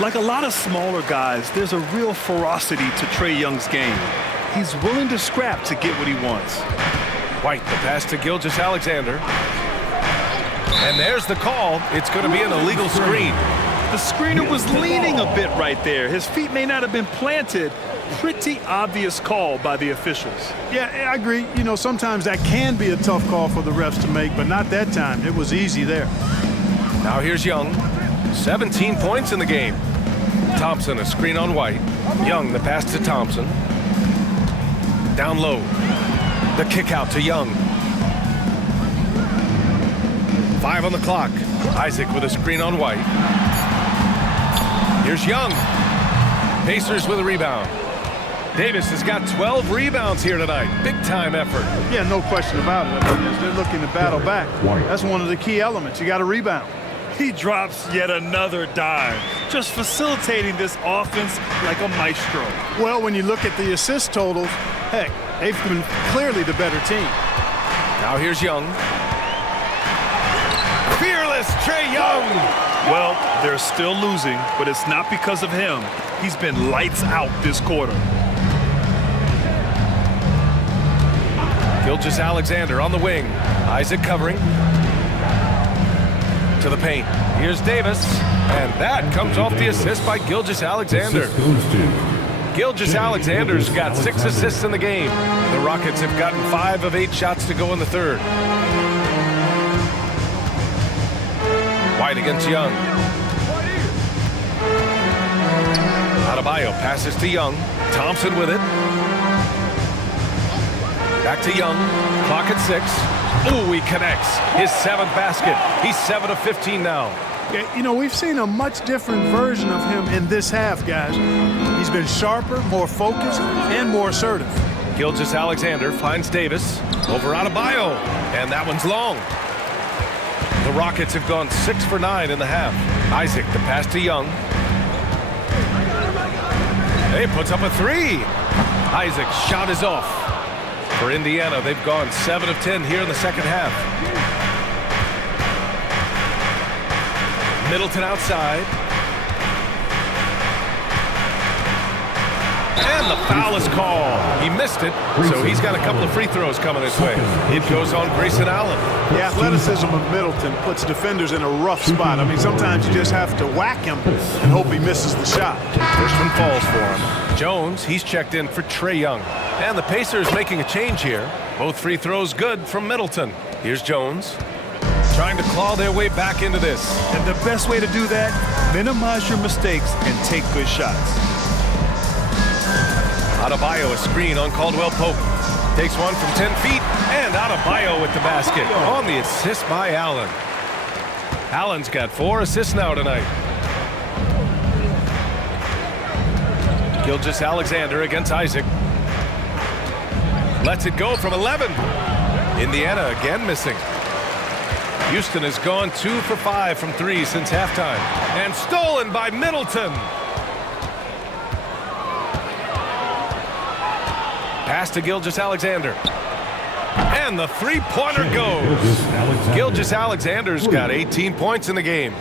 Like a lot of smaller guys, there's a real ferocity to Trae Young's game. He's willing to scrap to get what he wants. White, the pass to Gilgeous-Alexander. And there's the call. It's going to be an illegal screen. The screener was leaning a bit right there. His feet may not have been planted. Pretty obvious call by the officials. Yeah, I agree. You know, sometimes that can be a tough call for the refs to make, but not that time. It was easy there. Now here's Young. 17 points in the game. Thompson, a screen on White. Young, the pass to Thompson. Down low. The kick out to Young. 5 on the clock. Isaac with a screen on White. Here's Young. Pacers with a rebound. Davis has got 12 rebounds here tonight. Big time effort. Yeah, no question about it. I mean, as they're looking to battle back, that's one of the key elements. You got to rebound. He drops yet another dime, just facilitating this offense like a maestro. Well, when you look at the assist totals, heck, they've been clearly the better team. Now here's Young. Fearless Trae Young. Well, they're still losing, but it's not because of him. He's been lights out this quarter. Gilgeous-Alexander on the wing. Isaac covering. To the paint. Here's Davis. And that comes off the assist by Gilgeous-Alexander. Gilgeous-Alexander's got 6 assists in the game. The Rockets have gotten 5 of 8 shots to go in the third. White against Young. Adebayo passes to Young. Thompson with it. Back to Young. Clock at 6. Ooh, he connects. His 7th basket. He's 7 of 15 now. Yeah, you know, we've seen a much different version of him in this half, guys. He's been sharper, more focused, and more assertive. Gilgeous-Alexander finds Davis over Adebayo, and that one's long. The Rockets have gone 6 for 9 in the half. Isaac, the pass to Young. He puts up a 3. Isaac's shot is off. For Indiana, they've gone 7 of 10 here in the second half. Middleton outside. And the foul is called. He missed it, so he's got a couple of free throws coming his way. It goes on Grayson Allen. The athleticism of Middleton puts defenders in a rough spot. I mean, sometimes you just have to whack him and hope he misses the shot. First one falls for him. Jones, he's checked in for Trae Young. And the Pacers making a change here. Both free throws good from Middleton. Here's Jones. Trying to claw their way back into this. And the best way to do that, minimize your mistakes and take good shots. Adebayo, a screen on Caldwell Pope. Takes one from 10 feet, and Adebayo with the basket on the assist by Allen. Allen's got 4 assists now tonight. Gilgeous-Alexander against Isaac. Lets it go from 11. Indiana again missing. Houston has gone 2 for 5 from 3 since halftime. And stolen by Middleton. Pass to Gilgeous-Alexander. And the three-pointer goes. Gilgeous-Alexander's got 18 points in the game.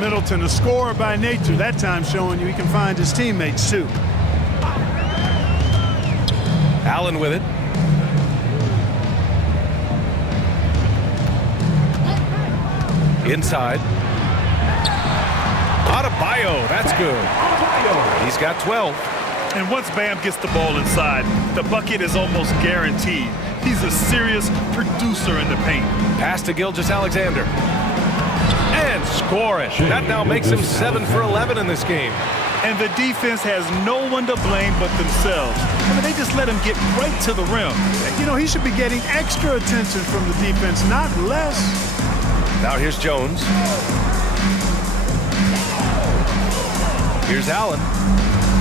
Middleton, a scorer by nature, that time showing you he can find his teammates too. Allen with it. Inside. Adebayo, that's good. He's got 12. And once Bam gets the ball inside, the bucket is almost guaranteed. He's a serious producer in the paint. Pass to Gilgeous-Alexander. And score it. That now makes him 7 for 11 in this game. And the defense has no one to blame but themselves. I mean, they just let him get right to the rim. You know, he should be getting extra attention from the defense, not less. Now here's Jones. Here's Allen.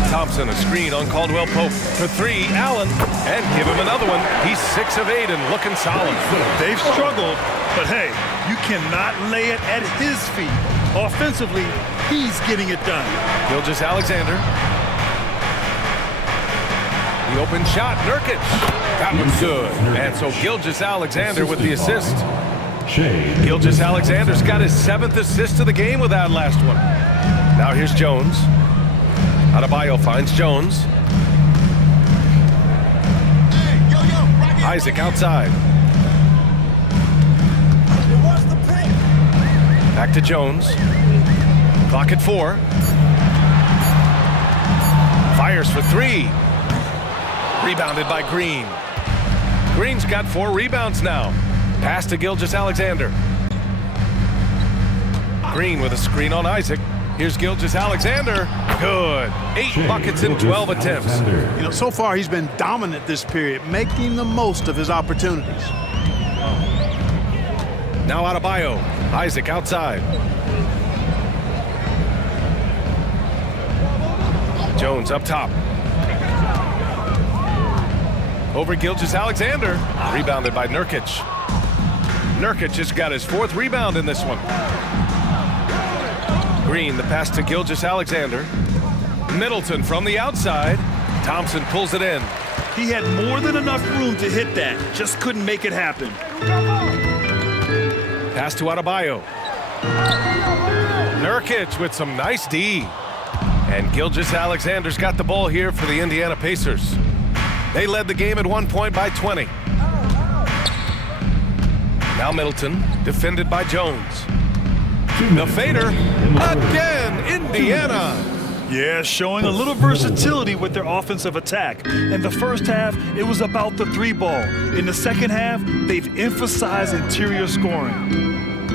Thompson, a screen on Caldwell Pope. For 3, Allen. And give him another one. He's 6 of 8 and looking solid. They've struggled, but hey, you cannot lay it at his feet. Offensively, he's getting it done. Gilgeous-Alexander. The open shot, Nurkic. That one's good. And so Gilgeous-Alexander with the assist. Gilgeous-Alexander's got his 7th assist of the game with that last one. Now here's Jones. Adebayo finds Jones. Isaac outside. Back to Jones. Clock at 4. Fires for 3. Rebounded by Green. Green's got 4 rebounds now. Pass to Gilgeous-Alexander. Green with a screen on Isaac. Here's Gilgeous-Alexander. Good. 8 buckets in 12 attempts. You know, so far he's been dominant this period, making the most of his opportunities. Now Adebayo. Isaac outside. Jones up top. Over Gilgeous-Alexander. Rebounded by Nurkic. Nurkic has got his 4th rebound in this one. Green, the pass to Gilgeous-Alexander. Middleton from the outside. Thompson pulls it in. He had more than enough room to hit that. Just couldn't make it happen. Pass to Adebayo. Nurkic with some nice D. And Gilgeous-Alexander's got the ball here for the Indiana Pacers. They led the game at one point by 20. Now Middleton, defended by Jones. The fader, again, Indiana. Yeah, showing a little versatility with their offensive attack. In the first half, it was about the 3-ball. In the second half, they've emphasized interior scoring.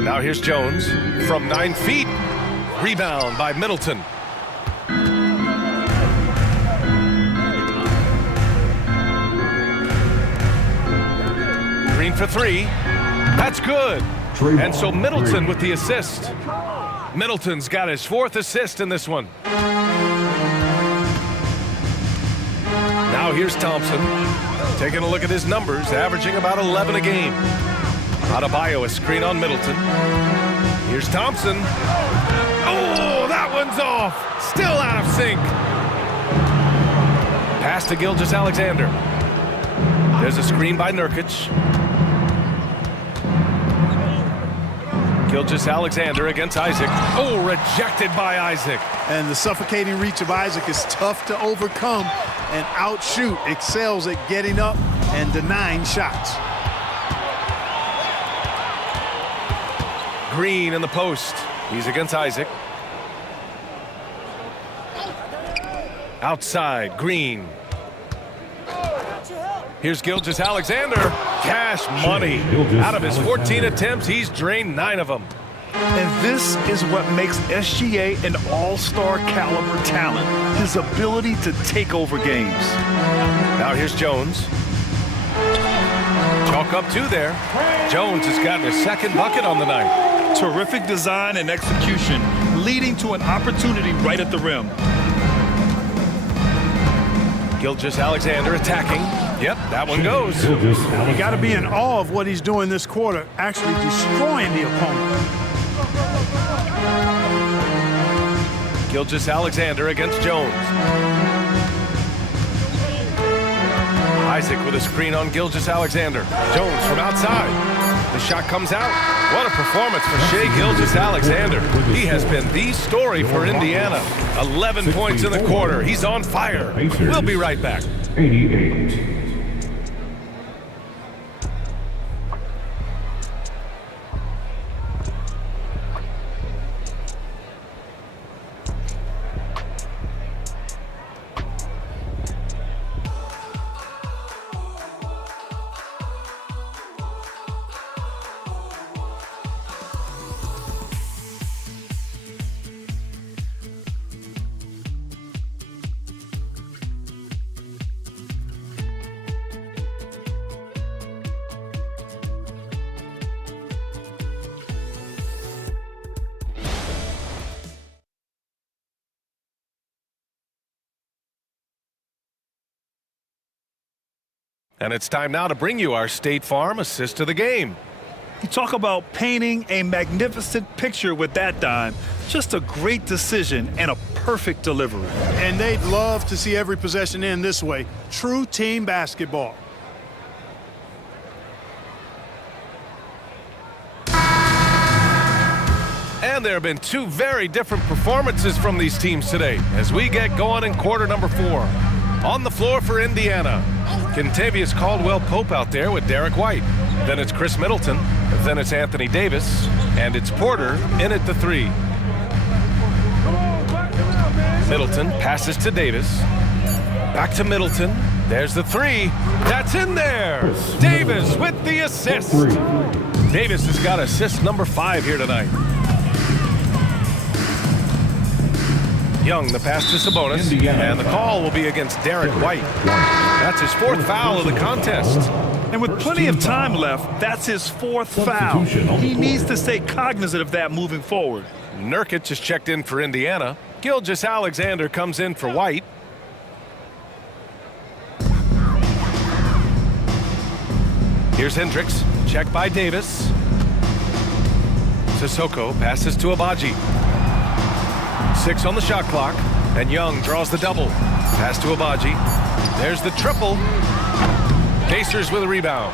Now here's Jones from 9 feet. Rebound by Middleton. Green for 3. That's good. And so Middleton with the assist. Middleton's got his 4th assist in this one. Now here's Thompson. Taking a look at his numbers, averaging about 11 a game. Adebayo, a screen on Middleton. Here's Thompson. Oh, that one's off. Still out of sync. Pass to Gilgeous-Alexander. There's a screen by Nurkic. Gilgeous-Alexander against Isaac. Oh, rejected by Isaac. And the suffocating reach of Isaac is tough to overcome, and outshoot excels at getting up and denying shots. Green in the post. He's against Isaac. Outside, Green. Here's Gilgeous-Alexander. Cash money. Out of his 14 attempts, he's drained 9 of them. And this is what makes SGA an all-star caliber talent, his ability to take over games. Now here's Jones. Chalk up 2 there. Jones has gotten his second bucket on the night. Terrific design and execution, leading to an opportunity right at the rim. Gilgeous-Alexander attacking. Yep, that one goes. You got to be in awe of what he's doing this quarter, actually destroying the opponent. Gilgeous-Alexander against Jones. Isaac with a screen on Gilgeous-Alexander. Jones from outside. The shot comes out. What a performance for Shai Gilgeous-Alexander. He has been the story for Indiana. 11 points in the quarter. He's on fire. We'll be right back. 88. And it's time now to bring you our State Farm assist of the game. You talk about painting a magnificent picture with that dime. Just a great decision and a perfect delivery. And they'd love to see every possession end this way. True team basketball. And there have been 2 very different performances from these teams today as we get going in quarter number 4. On the floor for Indiana, Kentavious Caldwell-Pope out there with Derek White. Then it's Chris Middleton. Then it's Anthony Davis. And it's Porter in at the 3. Middleton passes to Davis. Back to Middleton. There's the 3. That's in there. Davis with the assist. Davis has got assist number 5 here tonight. Young, the pass to Sabonis, and the call will be against Derek White. That's his 4th foul of the contest. And with plenty of time left, that's his 4th foul. He needs to stay cognizant of that moving forward. Nurkic is checked in for Indiana. Gilgeous-Alexander comes in for White. Here's Hendricks, checked by Davis. Sissoko passes to Abaji. 6 on the shot clock, and Young draws the double. Pass to Abaji. There's the triple. Pacers with a rebound.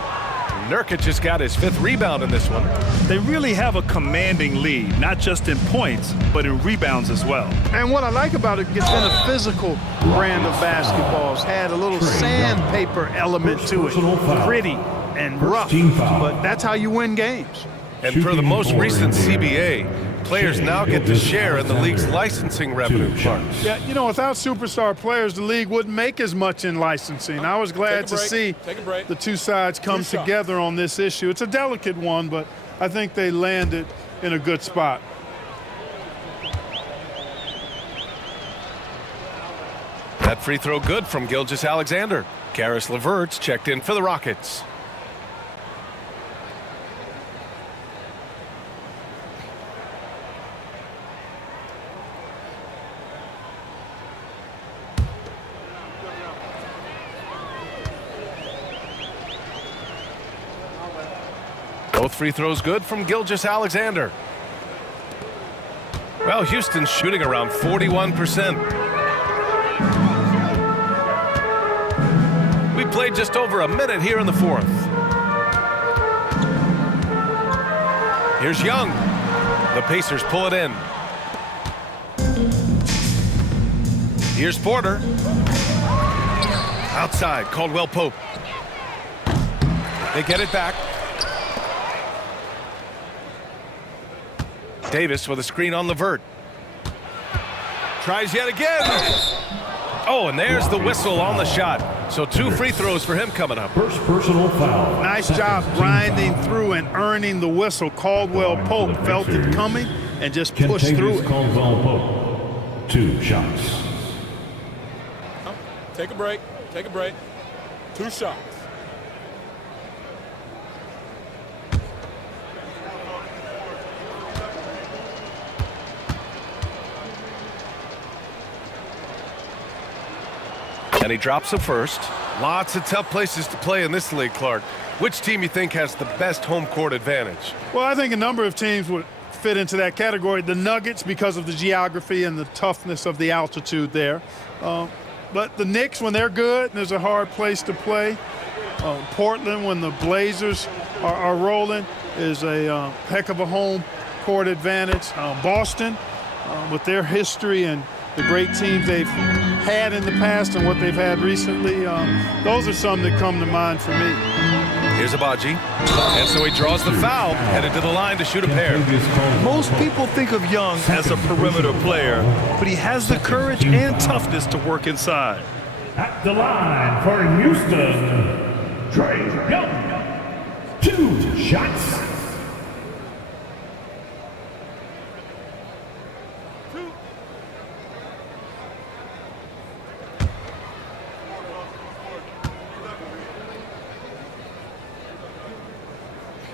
Nurkic just got his 5th rebound in this one. They really have a commanding lead, not just in points, but in rebounds as well. And what I like about it, it's been a physical brand of basketball. It's had a little sandpaper element to it. Gritty and rough, but that's how you win games. And for the most recent CBA, players now get to share in the league's licensing revenue part. Yeah, you know, without superstar players, the league wouldn't make as much in licensing. I was glad to see the 2 sides come together on this issue. It's a delicate one, but I think they landed in a good spot. That free throw good from Gilgeous-Alexander. Karis LeVert's checked in for the Rockets. Both free throws good from Gilgeous-Alexander. Well, Houston's shooting around 41%. We played just over a minute here in the 4th. Here's Young. The Pacers pull it in. Here's Porter. Outside, Caldwell-Pope. They get it back. Davis with a screen on LeVert. Tries yet again. Oh, and there's the whistle on the shot. So 2 free throws for him coming up. First personal foul. Nice job grinding through and earning the whistle. Caldwell Pope felt it coming and just pushed through it. Caldwell Pope, 2 shots. Take a break. Take a break. 2 shots. And he drops a first. Lots of tough places to play in this league, Clark. Which team you think has the best home court advantage? Well, I think a number of teams would fit into that category. The Nuggets, because of the geography and the toughness of the altitude there. But the Knicks, when they're good, there's a hard place to play. Portland, when the Blazers are rolling, is a heck of a home court advantage. Boston, with their history and the great teams they've had in the past and what they've had recently, those are some that come to mind for me. Here's Abaji. And so he draws the foul, headed to the line to shoot a pair. Most people think of Young as a perimeter player, but he has the courage and toughness to work inside. At the line for Houston, Trey Young, 2 shots.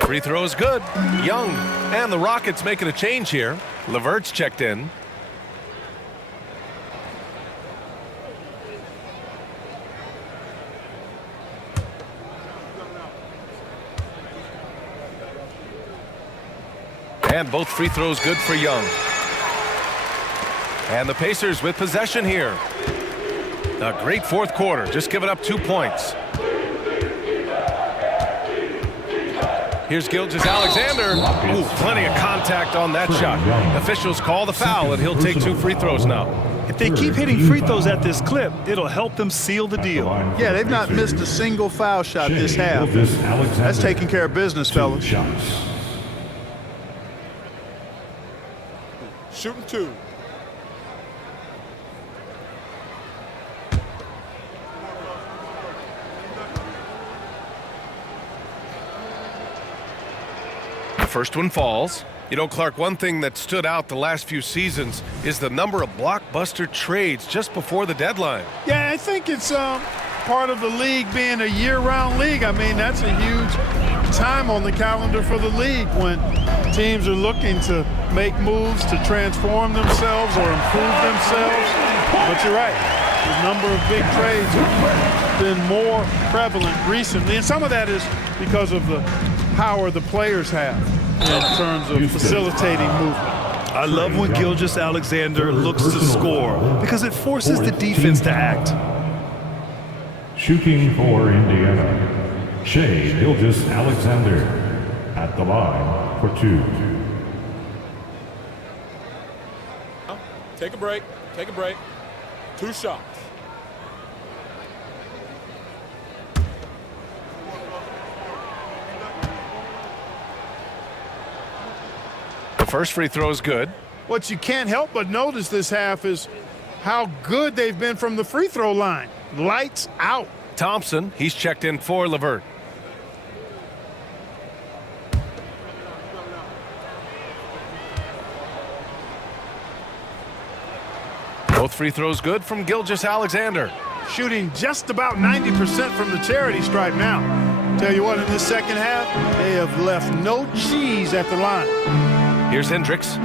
Free throw is good. Young. And the Rockets making a change here. LeVert's checked in. And both free throws good for Young. And the Pacers with possession here. A great fourth quarter, just giving up 2 points. Here's Gilgeous-Alexander. Ooh, plenty of contact on that shot. Officials call the foul, and he'll take 2 free throws now. If they keep hitting free throws at this clip, it'll help them seal the deal. Yeah, they've not missed a single foul shot this half. That's taking care of business, fellas. Shooting 2. First one falls. You know, Clark, one thing that stood out the last few seasons is the number of blockbuster trades just before the deadline. Yeah, I think it's part of the league being a year-round league. I mean, that's a huge time on the calendar for the league when teams are looking to make moves to transform themselves or improve themselves. But you're right. The number of big trades have been more prevalent recently, and some of that is because of the power the players have in terms of facilitating movement. I love when Gilgeous-Alexander looks to score because it forces the defense to act. Shooting for Indiana, Shai Gilgeous-Alexander at the line for 2. Take a break. Take a break. 2 shots. The first free throw is good. What you can't help but notice this half is how good they've been from the free throw line. Lights out. Thompson, he's checked in for LeVert. Both free throws good from Gilgeous-Alexander. Shooting just about 90% from the charity stripe now. Tell you what, in this second half, they have left no cheese at the line. Here's Hendricks.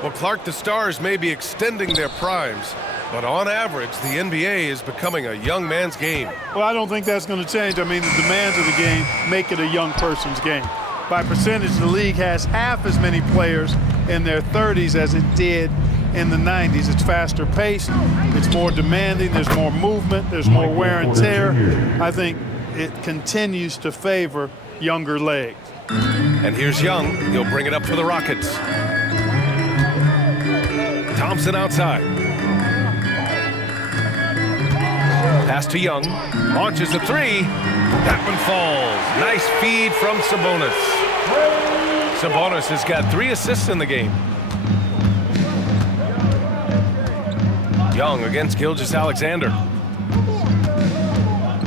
Well, Clark, the Stars may be extending their primes, but on average, the NBA is becoming a young man's game. Well, I don't think that's going to change. I mean, the demands of the game make it a young person's game. By percentage, the league has half as many players in their 30s as it did in the 90s. It's faster paced, it's more demanding, there's more movement, there's more wear and tear. I think it continues to favor younger legs. And here's Young. He'll bring it up for the Rockets. Thompson outside. Pass to Young. Launches a 3. That one falls. Nice feed from Sabonis. Sabonis has got 3 assists in the game. Young against Gilgeous-Alexander.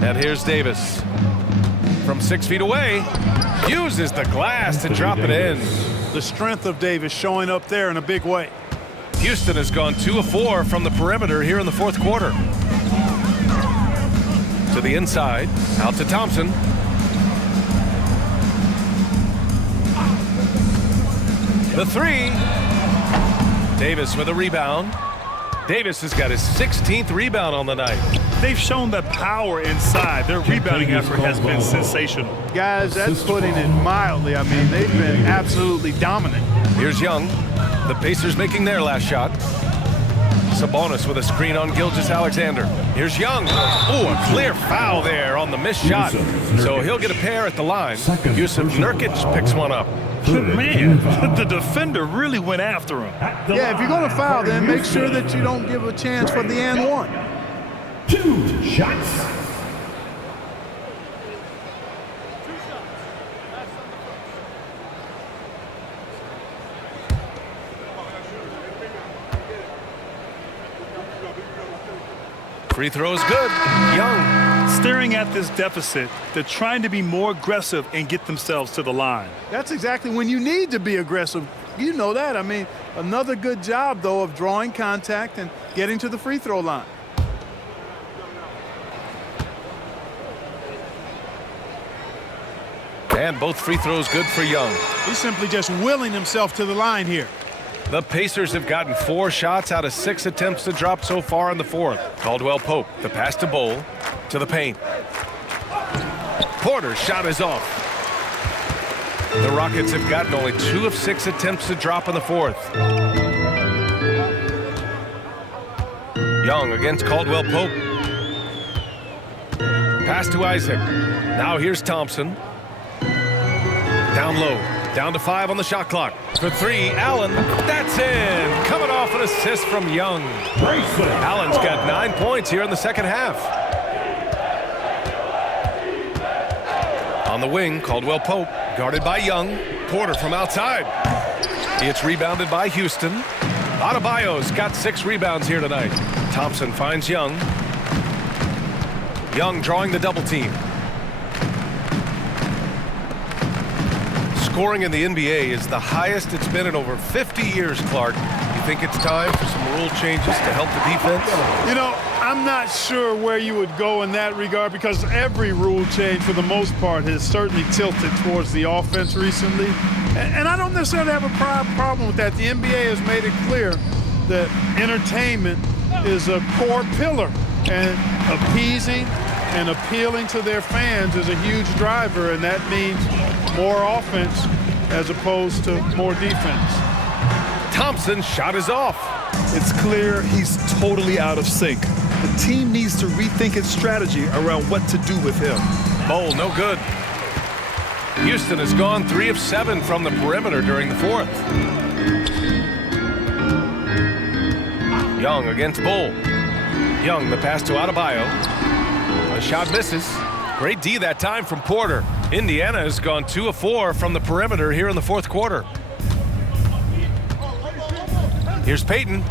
And here's Davis. From 6 feet away, uses the glass to drop it in. The strength of Davis showing up there in a big way. Houston has gone 2 of 4 from the perimeter here in the fourth quarter. To the inside, out to Thompson. The three. Davis with a rebound. Davis has got his 16th rebound on the night. They've shown the power inside. Their rebounding effort has been sensational. Guys, that's putting it mildly. I mean, they've been absolutely dominant. Here's Young. The Pacers making their last shot. Sabonis with a screen on Gilgeous-Alexander. Here's Young. Oh, a clear foul there on the missed shot. So he'll get a pair at the line. Yusuf Nurkic picks one up. Man, the defender really went after him. Yeah, if you're going to foul, then make sure that you don't give a chance for the and one. 2 shots. Free throws good. Young. Staring at this deficit, they're trying to be more aggressive and get themselves to the line. That's exactly when you need to be aggressive. You know that. I mean, another good job, though, of drawing contact and getting to the free throw line. And both free throws good for Young. He's simply just willing himself to the line here. The Pacers have gotten 4 shots out of 6 attempts to drop so far in the fourth. Caldwell Pope, the pass to Bowl, to the paint. Porter's shot is off. The Rockets have gotten only 2 of 6 attempts to drop in the fourth. Young against Caldwell Pope. Pass to Isaac. Now here's Thompson. Down low. Down to 5 on the shot clock. For 3, Allen. That's in. Coming off an assist from Young. Allen's got 9 points here in the second half. On the wing, Caldwell Pope, guarded by Young. Porter from outside. It's rebounded by Houston. Adebayo's got 6 rebounds here tonight. Thompson finds Young. Young drawing the double team. Scoring in the NBA is the highest it's been in over 50 years, Clark. You think it's time for some rule changes to help the defense? You know, I'm not sure where you would go in that regard because every rule change, for the most part, has certainly tilted towards the offense recently. And I don't necessarily have a problem with that. The NBA has made it clear that entertainment is a core pillar, and appeasing and appealing to their fans is a huge driver, and that means more offense as opposed to more defense. Thompson's shot is off. It's clear he's totally out of sync. The team needs to rethink its strategy around what to do with him. Bowl, no good. Houston has gone 3 of 7 from the perimeter during the fourth. Young against Bowl. Young, the pass to Adebayo. The shot misses. Great D that time from Porter. Indiana has gone 2 of 4 from the perimeter here in the fourth quarter. Here's Payton.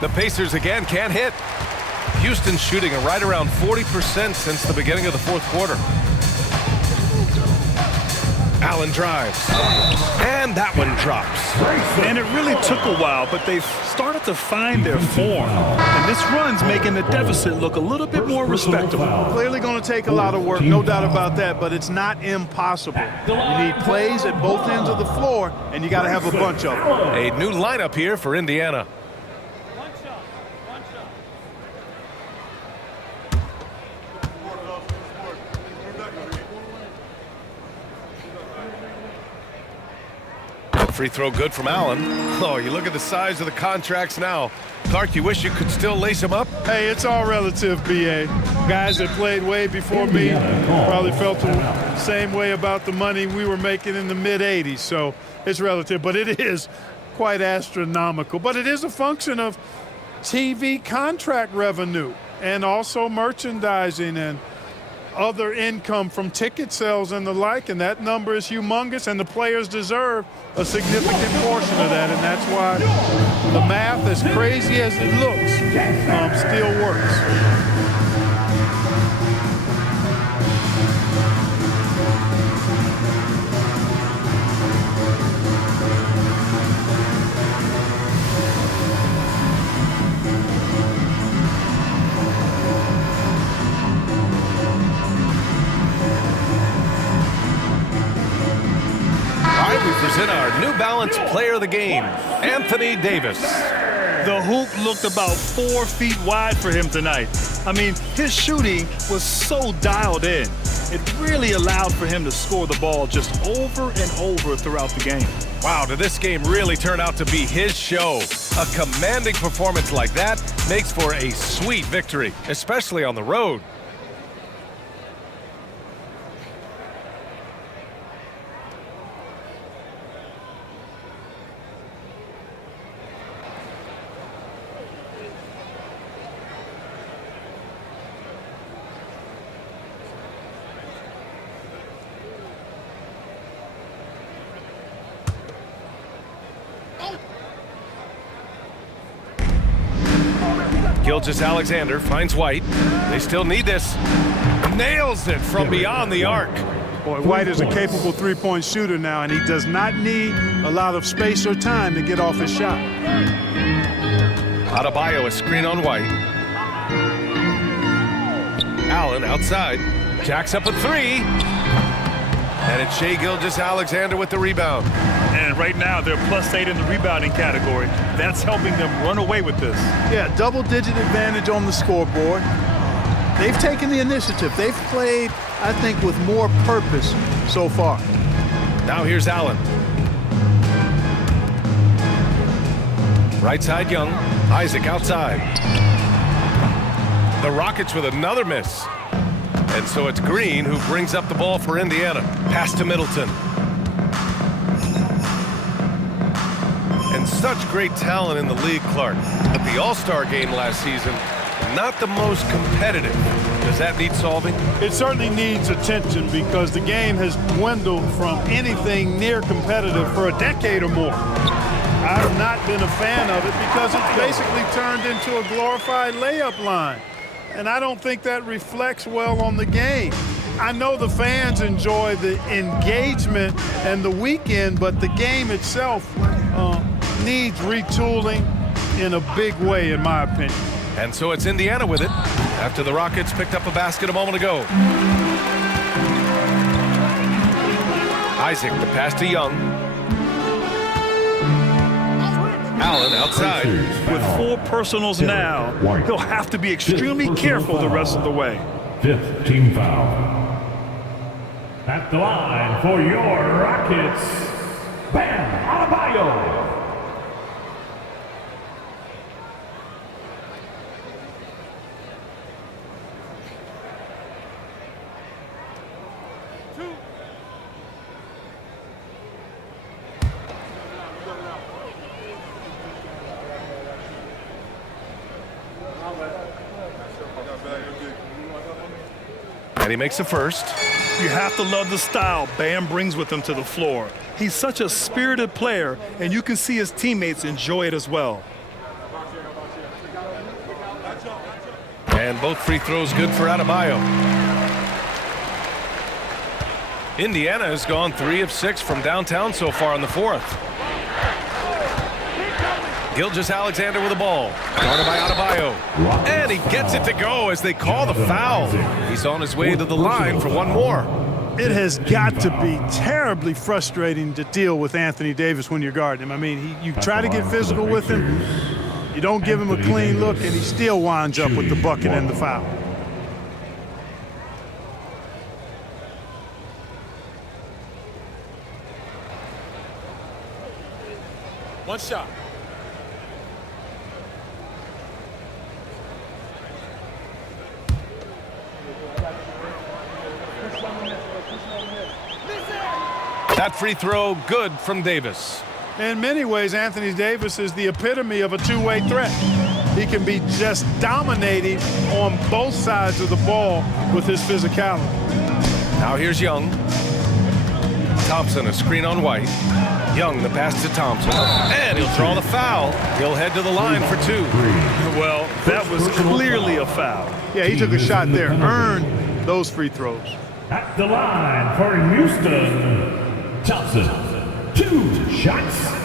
The Pacers again can't hit. Houston shooting right around 40% since the beginning of the fourth quarter. Allen drives. And that one drops. And it really took a while, but they've started to find their form. And this run's making the deficit look a little bit more respectable. Clearly going to take a lot of work, no doubt about that, but it's not impossible. You need plays at both ends of the floor, and you got to have a bunch of them. A new lineup here for Indiana. Free throw good from Allen. Oh, you look at the size of the contracts now. Clark, you wish you could still lace them up? Hey, it's all relative, BA. Guys that played way before me probably felt the same way about the money we were making in the mid-'80s, so it's relative, but it is quite astronomical. But it is a function of TV contract revenue and also merchandising and other income from ticket sales and the like, and that number is humongous, and the players deserve a significant portion of that, and that's why the math, as crazy as it looks, still works. Present our New Balance Player of the Game, Anthony Davis. The hoop looked about 4 feet wide for him tonight. I mean, his shooting was so dialed in. It really allowed for him to score the ball just over and over throughout the game. Wow, did this game really turn out to be his show? A commanding performance like that makes for a sweet victory, especially on the road. Gilgeous-Alexander finds White. They still need this. Nails it from beyond the arc. Boy, White is a capable three-point shooter now, and he does not need a lot of space or time to get off his shot. Adebayo, a screen on White. Allen outside. Jacks up a three. And it's Shai Gilgeous-Alexander with the rebound. And right now, they're +8 in the rebounding category. That's helping them run away with this. Yeah, double-digit advantage on the scoreboard. They've taken the initiative. They've played, I think, with more purpose so far. Now here's Allen. Right side, Young. Isaac outside. The Rockets with another miss. And so it's Green who brings up the ball for Indiana. Pass to Middleton. And such great talent in the league, Clark. But the All-Star game last season, not the most competitive. Does that need solving? It certainly needs attention because the game has dwindled from anything near competitive for a decade or more. I've not been a fan of it because it's basically turned into a glorified layup line. And I don't think that reflects well on the game. I know the fans enjoy the engagement and the weekend, but the game itself needs retooling in a big way, in my opinion. And so it's Indiana with it after the Rockets picked up a basket a moment ago. Isaac, the pass to Young. Allen outside. With 4 personals now, he'll have to be extremely careful the rest of the way. 5th team foul. At the line for your Rockets, Bam Adebayo. And he makes the first. You have to love the style Bam brings with him to the floor. He's such a spirited player, and you can see his teammates enjoy it as well. And both free throws good for Adebayo. Indiana has gone 3 of 6 from downtown so far in the 4th. Gilgeous-Alexander with the ball. Guarded by Adebayo. And he gets it to go as they call the foul. He's on his way to the line for one more. It has got to be terribly frustrating to deal with Anthony Davis when you're guarding him. I mean, you try to get physical with him, you don't give him a clean look, and he still winds up with the bucket and the foul. One shot. That free throw good from Davis. In many ways, Anthony Davis is the epitome of a two-way threat. he can be just dominating on both sides of the ball with his physicality. Now here's Young. Thompson, a screen on White. Young, the pass to Thompson. And he'll draw the foul. He'll head to the line for 2. Well, that was clearly a foul. Yeah, he took a shot there, earned those free throws. At the line for Houston, Thompson. 2 shots.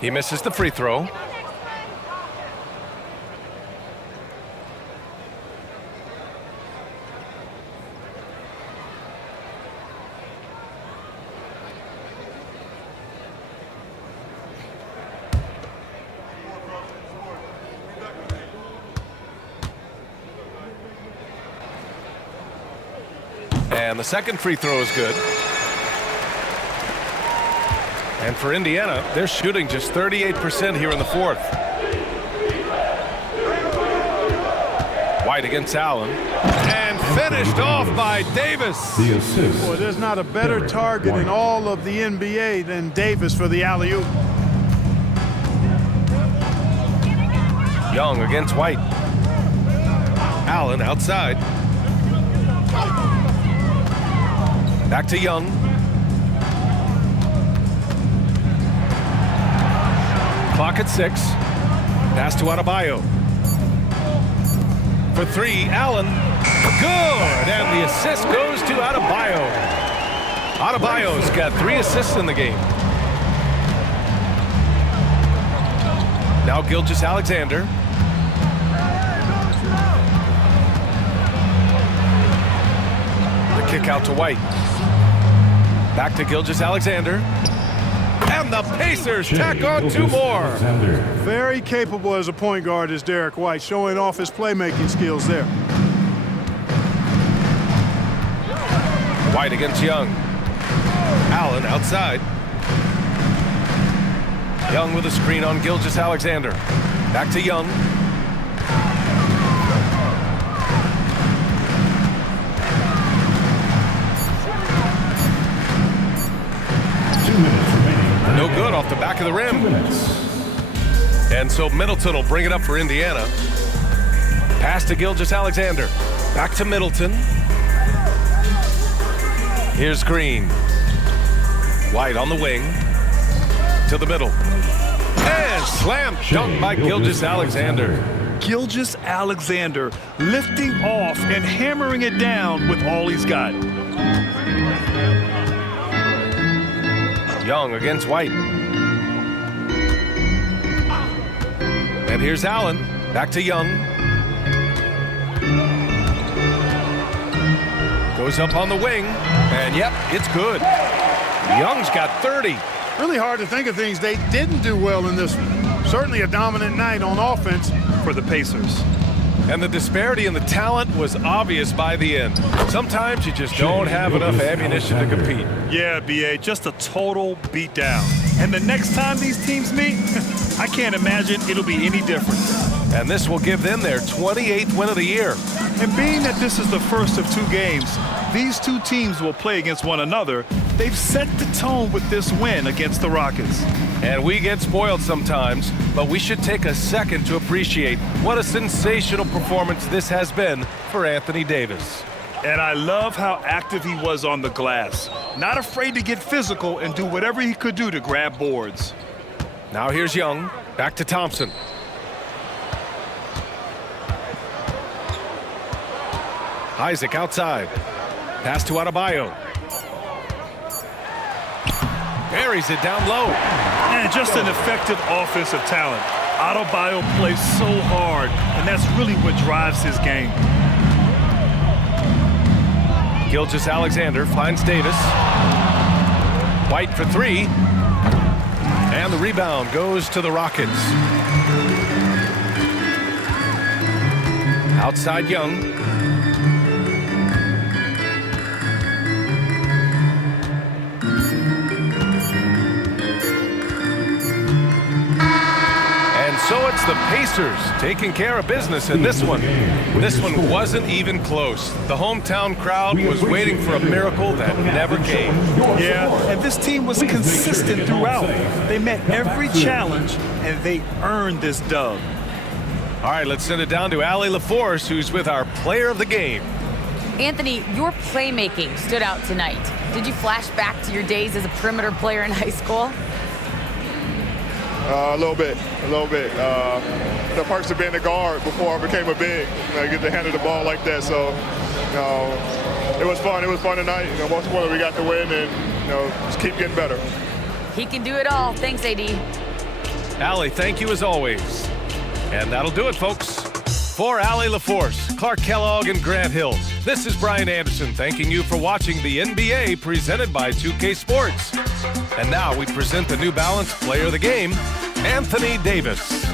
He misses the free throw. And the second free throw is good. And for Indiana, they're shooting just 38% here in the 4th. White against Allen. And finished off by Davis. The assist. Boy, there's not a better target in all of the NBA than Davis for the alley-oop. Young against White. Allen outside. Back to Young. Clock at 6. Pass to Adebayo. For 3, Allen. Good! And the assist goes to Adebayo. Adebayo's got 3 assists in the game. Now Gilgeous-Alexander. The kick out to White. Back to Gilgeous-Alexander. And the Pacers tack on 2 more. Very capable as a point guard is Derek White, showing off his playmaking skills there. White against Young. Allen outside. Young with a screen on Gilgeous-Alexander. Back to Young. No good off the back of the rim. And so Middleton will bring it up for Indiana. Pass to Gilgeous-Alexander. Back to Middleton. Here's Green. White on the wing. To the middle. And slam dunk by Gilgeous-Alexander. Gilgeous-Alexander lifting off and hammering it down with all he's got. Young against White. And here's Allen. Back to Young. Goes up on the wing. And yep, it's good. Young's got 30. Really hard to think of things they didn't do well in this. Certainly a dominant night on offense for the Pacers. And the disparity in the talent was obvious by the end. Sometimes you just don't have enough ammunition to compete. Yeah, BA, just a total beatdown. And the next time these teams meet, I can't imagine it'll be any different. And this will give them their 28th win of the year. And being that this is the first of 2 games, these 2 teams will play against one another. They've set the tone with this win against the Rockets. And we get spoiled sometimes, but we should take a second to appreciate what a sensational performance this has been for Anthony Davis. And I love how active he was on the glass. Not afraid to get physical and do whatever he could do to grab boards. Now here's Young. Back to Thompson. Isaac outside. Pass to Adebayo. Buries it down low. And just an effective offensive talent. Adebayo plays so hard, and that's really what drives his game. Gilgeous-Alexander finds Davis. White for 3. And the rebound goes to the Rockets. Outside Young. it's the Pacers taking care of business in this one. This one wasn't even close. The hometown crowd was waiting for a miracle that never came. Yeah, and this team was consistent throughout. They met every challenge, and they earned this dub. All right, let's send it down to Allie LaForce, who's with our player of the game. Anthony, your playmaking stood out tonight. Did you flash back to your days as a perimeter player in high school? A little bit. The perks of being a guard before I became a big. I get to handle the ball like that, so it was fun. It was fun tonight. Most importantly, we got the win, and just keep getting better. He can do it all. Thanks, AD. Allie, thank you as always. And that'll do it, folks. For Allie LaForce, Clark Kellogg, and Grant Hill, this is Brian Anderson thanking you for watching the NBA presented by 2K Sports. And now we present the New Balance Player of the Game, Anthony Davis.